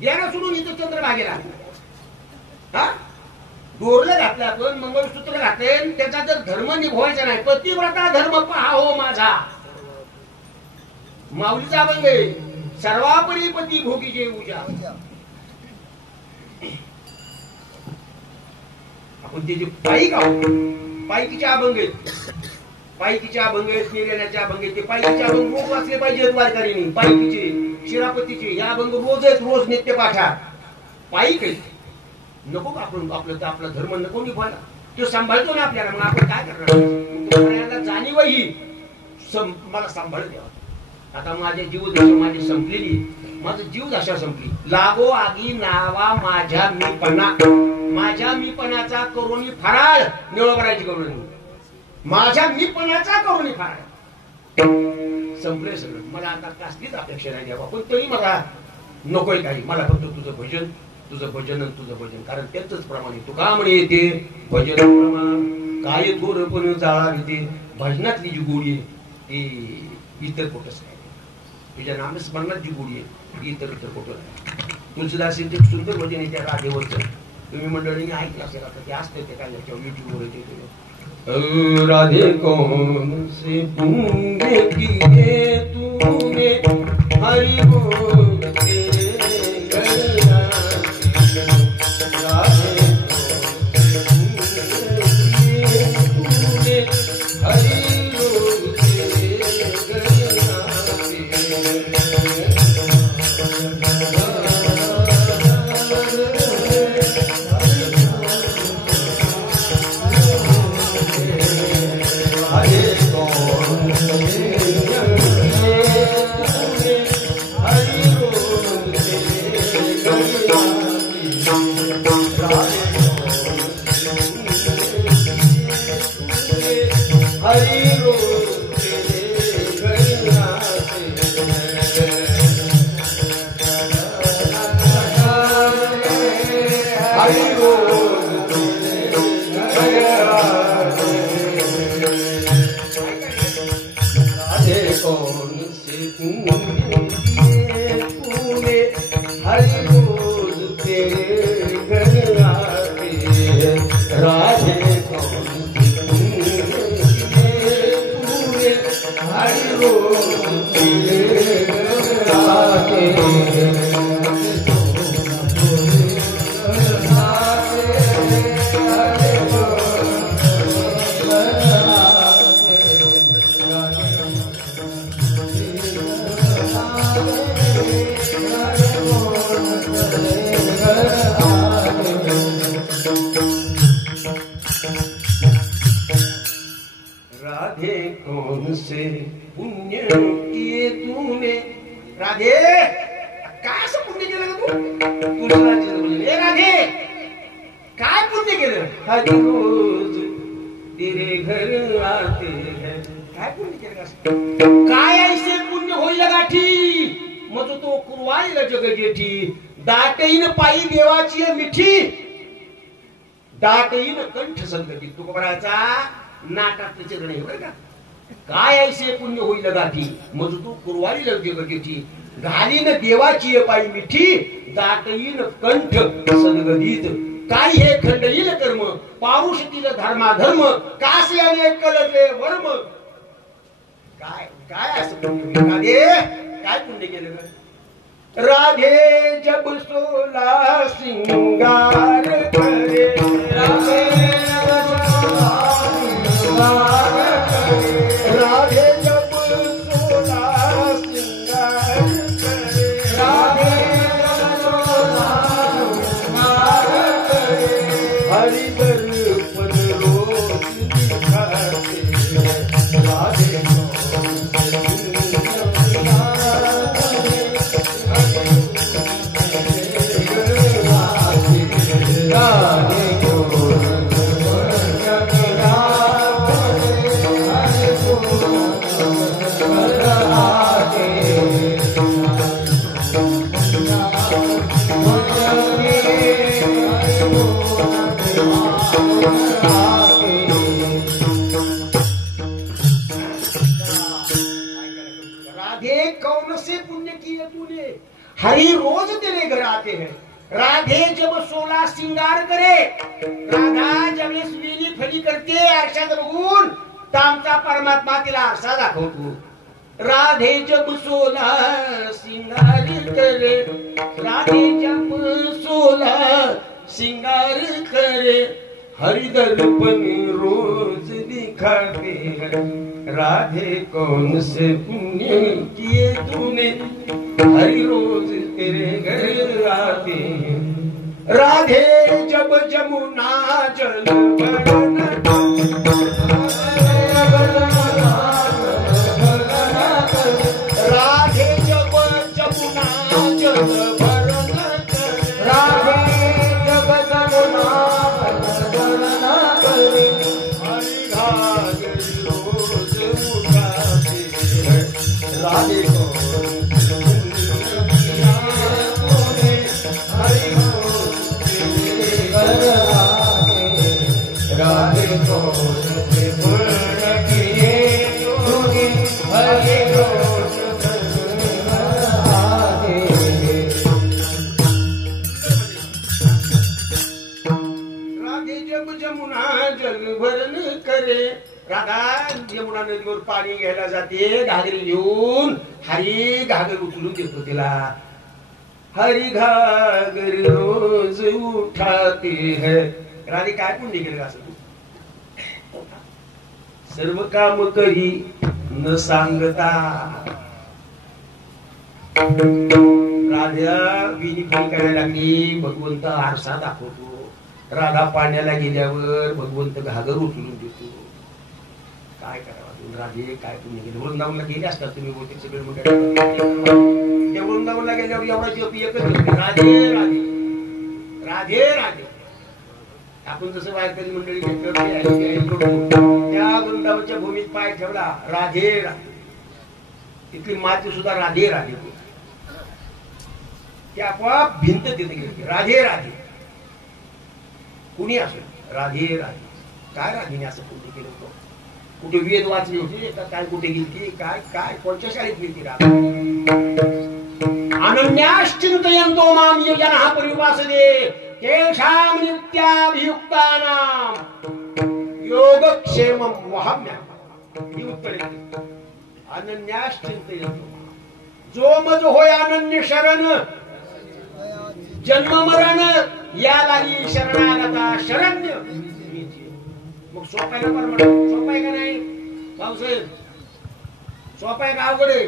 द्याना सोडून इथं चंद्रभागेला हा डोरलं घातलं आपण, मंगळसूत्र घातले, त्याचा जर धर्म निभवायचा नाही, पतिव्रता धर्म पहा हो माझा. माऊलीचा अभंग आहे, सर्वापरी पती भोगीचे पूजा. आपण ते जे पायिक आहोत, पायकीचे अभंग आहेत, पायकीचे अभंग आहेत, निर्याण्याचे अभंग आहेत. ते पायकीचे अभंग रोज वाचले पाहिजेत वारकऱ्यांनी. पायकीचे, शिरापतीचे या अभंग रोज आहेत, रोज नित्य पाठात. पायिक आहेत, नको का आपण आपला धर्म नको निभायला? तो सांभाळतो ना आपल्याला, मग आपण काय करणार? जाणीव ही मला सांभाळ द्यावा. आता माझ्या जीवदशा माझी संपलेली, माझं जीवदशा संपली. लागो आगी नावा माझ्या मीपणा, माझ्या मीपणाचा करोनी फराळ. निवळबरायची करून माझ्या मीपणाचा करोनी फराळ. संपले सगळं. मला आता कसलीच अपेक्षा नाही द्यावा, पण तरी मला नकोय काही. मला फक्त तुझं भजन, तुझं भजन आणि तुझं भजन. कारण त्याच प्रमाणे तुका म्हणे येते भजन प्रमाण काय गोरपण जाळा येते. भजनातली जी गोडी आहे ती इतर कुठंच नाही. तुझ्या नामस्मरणात जी गोडी आहे ती इतर कुठं नाही. तुलसीदासींचे सुंदर भजन आहे त्या राधेवरचं, तुम्ही मंडळीने ऐकलं असेल. आता ते असते ते काय युट्यूबवर येते. राधे कौन से पुण्य किए तूने हरि बोल तेरे गया. राधे हरि बोल तेरे गया. राधे कौन से पुण्य किए तूने. राधे काय असं पुण्य केलं का तू? तुझं राधे काय पुण्य केलं? हर रोज तेरे घर आते हैं. काय पुण्य केलं? काय ऐसे पुण्य होईल गाठी, मग तो कुरवाईला जग जेठी. दाटईन पायी देवाची मिठी, दाटईन कंठ संगती. तुकोबराचा नाटातलं चिरण आहे बरं का. काय ऐसे पुण्य होईल गाठी, मज तू कुरवारी जगजेची. घालीन देवाची पायी मिठी, दाटईन कंठ सदगदीत. काय हे खंडईल कर्म, पारुषतील धर्माधर्म. कास्याने कलले वर्म. काय काय असं पुण्य? राधे काय पुण्य केलं? राधे जब सोला सिंगार करे, राधे राधे जब सोला सिंगार करे, राधे हरि दर्पण रोज दिखाते. राधे राधे राधे कौन से पुण्य किए तूने, हरि रोज तेरे घर आते हैं। राधे जब 16 श्रृंगार करे, राधा ज्यावेळेस वेली फली करते आरशात बघून, तर आमचा परमात्मा तिला आरसा दाखवतो। राधे जब 16 श्रृंगार करे, राधे जब 16 श्रृंगार करे, हरि दर्पण रोज दिखाते हैं। राधे कौन से पुण्य किए तूने, हरि रोज तेरे घर आते हैं। राधे जब जमुना जल भरन, राधे जब जमुना जल भरन, राधे जब जमुना राधे को राधे को पूर्ण किए तूने, हरे रोज राधे जब जमुना जल भरण करे, राधा यमुना नदीवर पाणी घ्यायला जाते, घागरी घेऊन हरी घागर उचलून देतो तिला। हरी घागर रोज उठाते है। राधे काय पुण्य केलं असं, सर्व काम करी न सांगता। राधा विनी फणी करायला लागली, भगवंत आरसा दाखवतो। राधा पाण्याला गेल्यावर भगवंत घागर उचलून देतो। काय करावं राधे, काय पुण्य केलं। वृंदावनला गेले असतात तुम्ही बहुतेक सगळे मोठे, त्या वृंदावनला गेल्यावर एवढा जीव एकच राधे राधे राधे राधे। आपण जसं वारकरी मंडळी त्या वृंदावनच्या भूमीत पाय ठेवला, राधे राधे, तिथली माती सुद्धा राधे राधे, ते आपोआप भिंत तिथे गेली, राधे राधे। कुणी असेल राधे राधे, काय राधेने असं पुण्य केलं होतं? कुठे वेद वाचले होते का काय, कुठे गेली काय काय, कोणत्या शाळेत गेली राधा? अनन्याश्चिंतयन्तो माम ये जनः परिवासदे, तेषां नित्याभियुक्तानां योगक्षेमं वहाम्यहम्। ही उत्तर आहे। अनन्याश्चिंतयन्तो, जो मज होय अनन्य शरण, जन्म मरण या लागी शरणागता शरण्य। मग सोपायला परमाड, सोपाय का नाही भाऊसाहेब? सोपाय का अवघड आहे?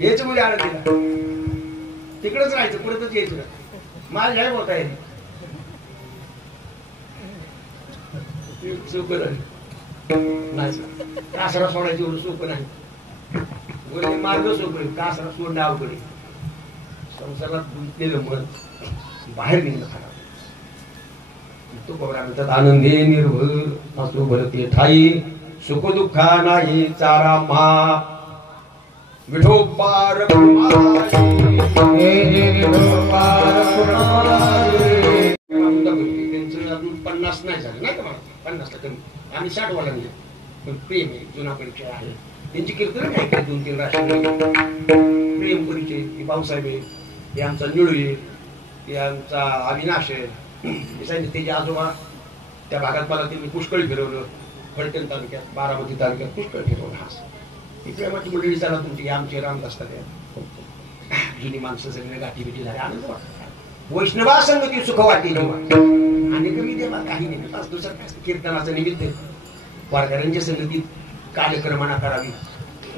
याच मुली आनंदीला तिकडेच राहायचं, पुढेच यायचं ना। माझ्या आहे होता आहे सोपं नाही, कासरा सोडायचं एवढं सोपं नाही। बोलले मार्ग सोपं आहे, कासरा सोडणं अवघड आहे। संसारात गुंतलेलं मन बाहेर निघणं खराब। तो गौरा म्हणतात, आनंदे निर्भर असो भरते ठाई, सुख दुःखा नाही चारा मा, विठोपार त्यांचं अजून 50 नाही झालं नाही का, 50 कमी, आम्ही 60 वाढले। पण प्रेम आहे, जुना परिचय आहे त्यांची। कीर्तन काय काय 2-3 राष्ट्र प्रेम परिचय। हे भाऊसाहेब आहे, हे आमचा निळू आहे, हे आमचा अविनाश आहे। त्याचे आजोबा त्या भागात मला त्यांनी पुष्कळ फिरवलं, फलटण तालुक्यात, बारामती तालुक्यात पुष्कळ फिरवलं। हा ही प्रेमाची मंडळी चाला तुमची, आमचे राम असतात, जुनी माणसं सगळे गाठी बिठी झाले, आनंद वाटत। वैष्णवा संगती सुख वाटे जेव्हा, आणि कमी देवा काही नाही, दुसरं काय कीर्तनाचं निमित्त वारकऱ्यांच्या संगतीत कालक्रमणा करावी।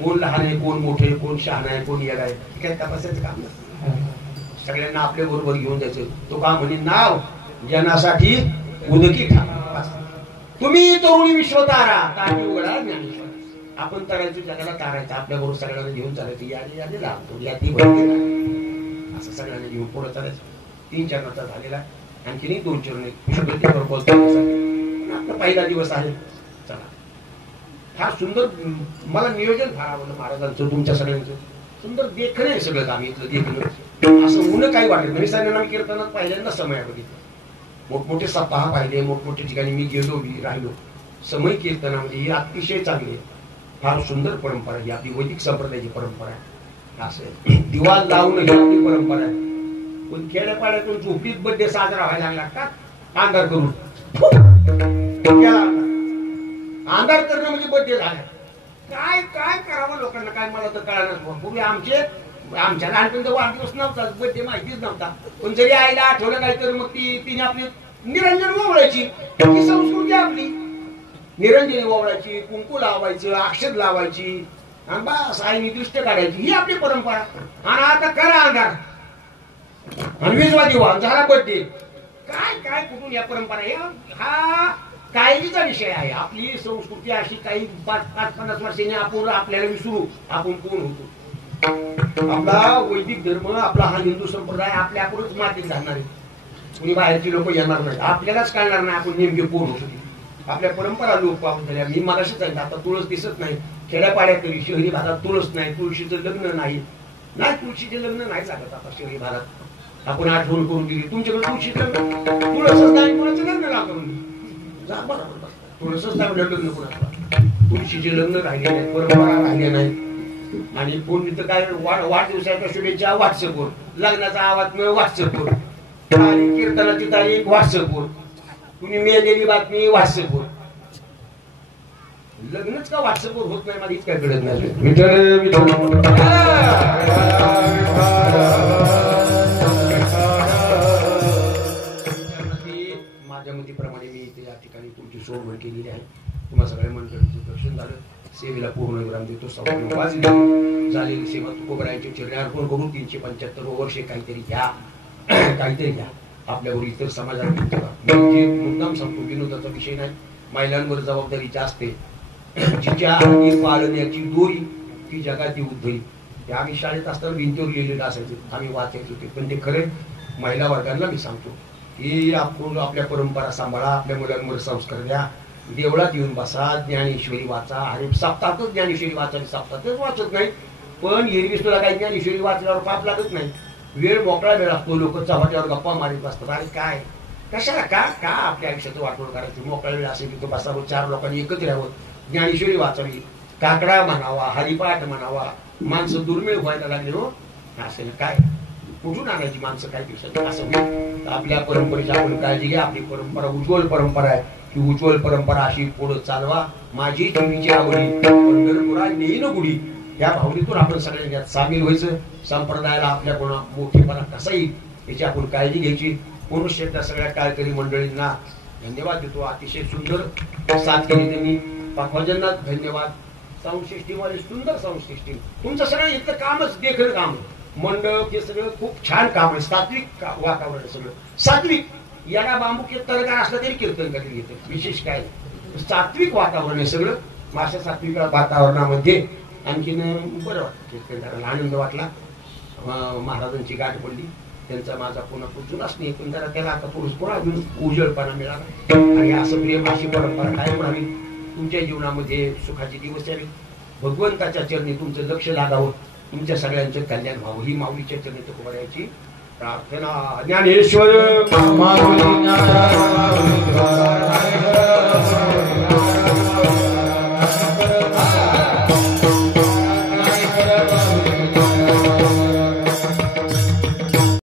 कोण लहान आहे, कोण मोठे, कोण शहाणा आहे, कोण येड आहे, काय तपासायचं काम नसतं। सगळ्यांना आपल्या बरोबर घेऊन जायचं। तो का म्हणे, नाव जनासाठी उदकी ठावा, तुम्ही तरुणी विश्वतारा, तारी उघडा ज्ञानेश्वर। आपण तारायचं, जगाला तारायचं, आपल्या बरोबर सगळ्यांना घेऊन चालायचं। याने याने लागतो, या ती भरते ना, असं सगळ्यांना घेऊन पुढे चालायचं। 3 चरणाचा झालेला, आणखीन 2 चरण पुष्कळतेवर बोलतो। आपला पहिला दिवस आहे, चला। फार सुंदर मला नियोजन फार आवडलं महाराजांचं, तुमच्या सगळ्यांचं सुंदर देखणं आहे सगळं काम इथलं देखणं। असं ऊन काही वाटत नाही। सगळ्यांना कीर्तनात पहिल्यांदा समय बघितलं, मोठमोठे सप्ताह पाहिले, मोठमोठ्या ठिकाणी मी गेलो, मी राहिलो, समय कीर्तनामध्ये ही अतिशय चांगली आहे, फार सुंदर परंपरा ही आपली वैदिक संप्रदायाची परंपरा आहे. असं दिवा लावून ही आपली परंपरा आहे. पण खेड्यापाड्यातून झोपडीत बर्थडे साजरा व्हायला लागला का अंधार करून अंधार करणं म्हणजे बर्थडे झाला. काय काय करावं लोकांना काय मला तर कळणार. पूर्वी आमच्या लहानपणी तर वाढदिवस नव्हता, बर्थडे माहितीच नव्हता. पण जरी आईला आठवलं काय तर मग तिने आपली निरंजन ओवळायची. ही संस्कृती आपली निरंजनी ओवळायची, कुंकू लावायचं, अक्षत लावायची, बस आईने दृष्ट काढायची, ही आपली परंपरा. आणि आता करा अंधार आणि विजवा दिवा झाला बर्थडे. काय काय कुठून या परंपरा. हा काळजीचा विषय आहे. आपली संस्कृती अशी काही 5-50 वर्षांनी आपण आपल्याला विसरू आपण कोण होतो. आपला वैदिक धर्म, आपला हा हिंदू संप्रदाय आपल्याकडूनच मातीत घालणार आहे. कुणी बाहेरची लोक येणार नाही, आपल्यालाच कळणार नाही आपण नेमके कोण होतो. आपल्या परंपरा लोप पाहून झाल्या. मी मगाशीच सांगितलं, आता तुळस दिसत नाही खेड्यापाड्यात, तरी शहरी भागात तुळस नाही, तुळशीचं लग्न नाही. तुळशीचे लग्न नाही लागत आता शहरी भागात. आपण आठवण करून दिली तुमच्याकडे तुळशीचं तुळसच नाही, कुणाचं लग्न ना करून बरोबर तुळसच नाही लग्न कुणाचं. तुळशीचे लग्न राहिले नाहीत, परंपरा राहिल्या नाहीत. आणि फोन तर काय वाढदिवसाच्या शुभेच्छा व्हॉट्सअपवर, लग्नाचा आवाज व्हॉट्सअपवर, कीर्तनाची तारीख व्हॉट्सअपवर, तुम्ही मेलेली बातमी व्हॉट्सअपवर. लग्नच का व्हॉट्सअपवर होत नाही मला इतकं कळत नाही. माझ्या मतीप्रमाणे मी इथे या ठिकाणी तुमची सोडवण केलेली आहे. तुम्हा सगळ्या मंडळीचं दर्शन झालं, सेवेला पूर्ण विराम देतो. झालेली सेवा तुकोबरायांच्या चरणी अर्पण करून 375 वर्षे काहीतरी घ्या, काहीतरी घ्या. आपल्यावर इतर समाजात म्हणजे मुद्दाम सांगतो, विनोदाचा विषय नाही. महिलांवर जबाबदारी जास्त आहे. जिच्या पाळण्याची दोरी ती जगाती उद्धरी. ते आम्ही शाळेत असताना भिंतीवर लिहिलेलं असायचं, आम्ही वाचायचो ते. पण ते खरे महिला वर्गांना मी सांगतो की आपण आपल्या परंपरा सांभाळा, आपल्या मुलांवर संस्कार द्या. देवळात येऊन बसा, ज्ञानेश्वरी वाचा. अरे सप्ताहातच ज्ञानेश्वरी वाचायला, सप्ताहातच वाचत नाही. पण एरवी तुला काही ज्ञानेश्वरी वाचल्यावर पाप लागत नाही. वेळ मोकळा वेळ असतो, लोक चव्हाट्यावर गप्पा मारित असतात. अरे काय कशाला का का आपल्या आयुष्याचं वाटोळ करायचं. मोकळा वेळ असेल तिथं बसावं, 4 लोकांनी एकत्र यावं, ज्ञानेश्वरी वाचावी, काकडा म्हणावा, हरिपाठ म्हणावा. माणसं दुर्मिळ व्हायला लागले हो. असेल काय कुठून आणायची माणसं काय दिवसात असं. आपल्या परंपरेची आपण काळजी घ्या. आपली परंपरा उज्ज्वल परंपरा आहे. ही उज्ज्वल परंपरा अशी पुढे चालवा. माझी देवीची आवडी पंढरपुरा नेईन गुढी, या भावनेतून आपण सगळ्यांनी यात सामील व्हायचं. संप्रदायाला आपल्या कोणा मोठेपणा कसा येईल याची आपण काळजी घ्यायची. पुरुषेतल्या सगळ्या टाळकरी मंडळींना धन्यवाद देतो. अतिशय सुंदर साथ केली त्यांनी. पाखवाजांना धन्यवाद. साऊंड सिस्टीम वाले सुंदर साऊंड सिस्टीम. तुमचं सगळं इथलं कामच देखणं काम, मंडप हे सगळं खूप छान काम आहे. सात्विक वातावरण सगळं सात्विक. याला बांबू तरगार असलं तरी कीर्तन कधी घेतं, विशेष काय सात्विक वातावरण आहे सगळं. अशा सात्विक वातावरणामध्ये आणखीन बरं वाटतं कीर्तन करायला, आनंद वाटला. महाराजांची गाठ पडली, त्यांचा माझा पुन्हा जुनाच नाही, पण जरा त्याला आता पुन्हा उजळपणा मिळाला. आणि असं प्रेम, अशी परंपरा कायम राहावी तुमच्या जीवनामध्ये. सुखाचे दिवस यावे, भगवंताच्या चरणी तुमचं लक्ष लागावं, तुमच्या सगळ्यांचं कल्याण व्हावं, ही माऊलीच्या चरणी तुकोबरायांची प्रार्थना. ज्ञानेश्वर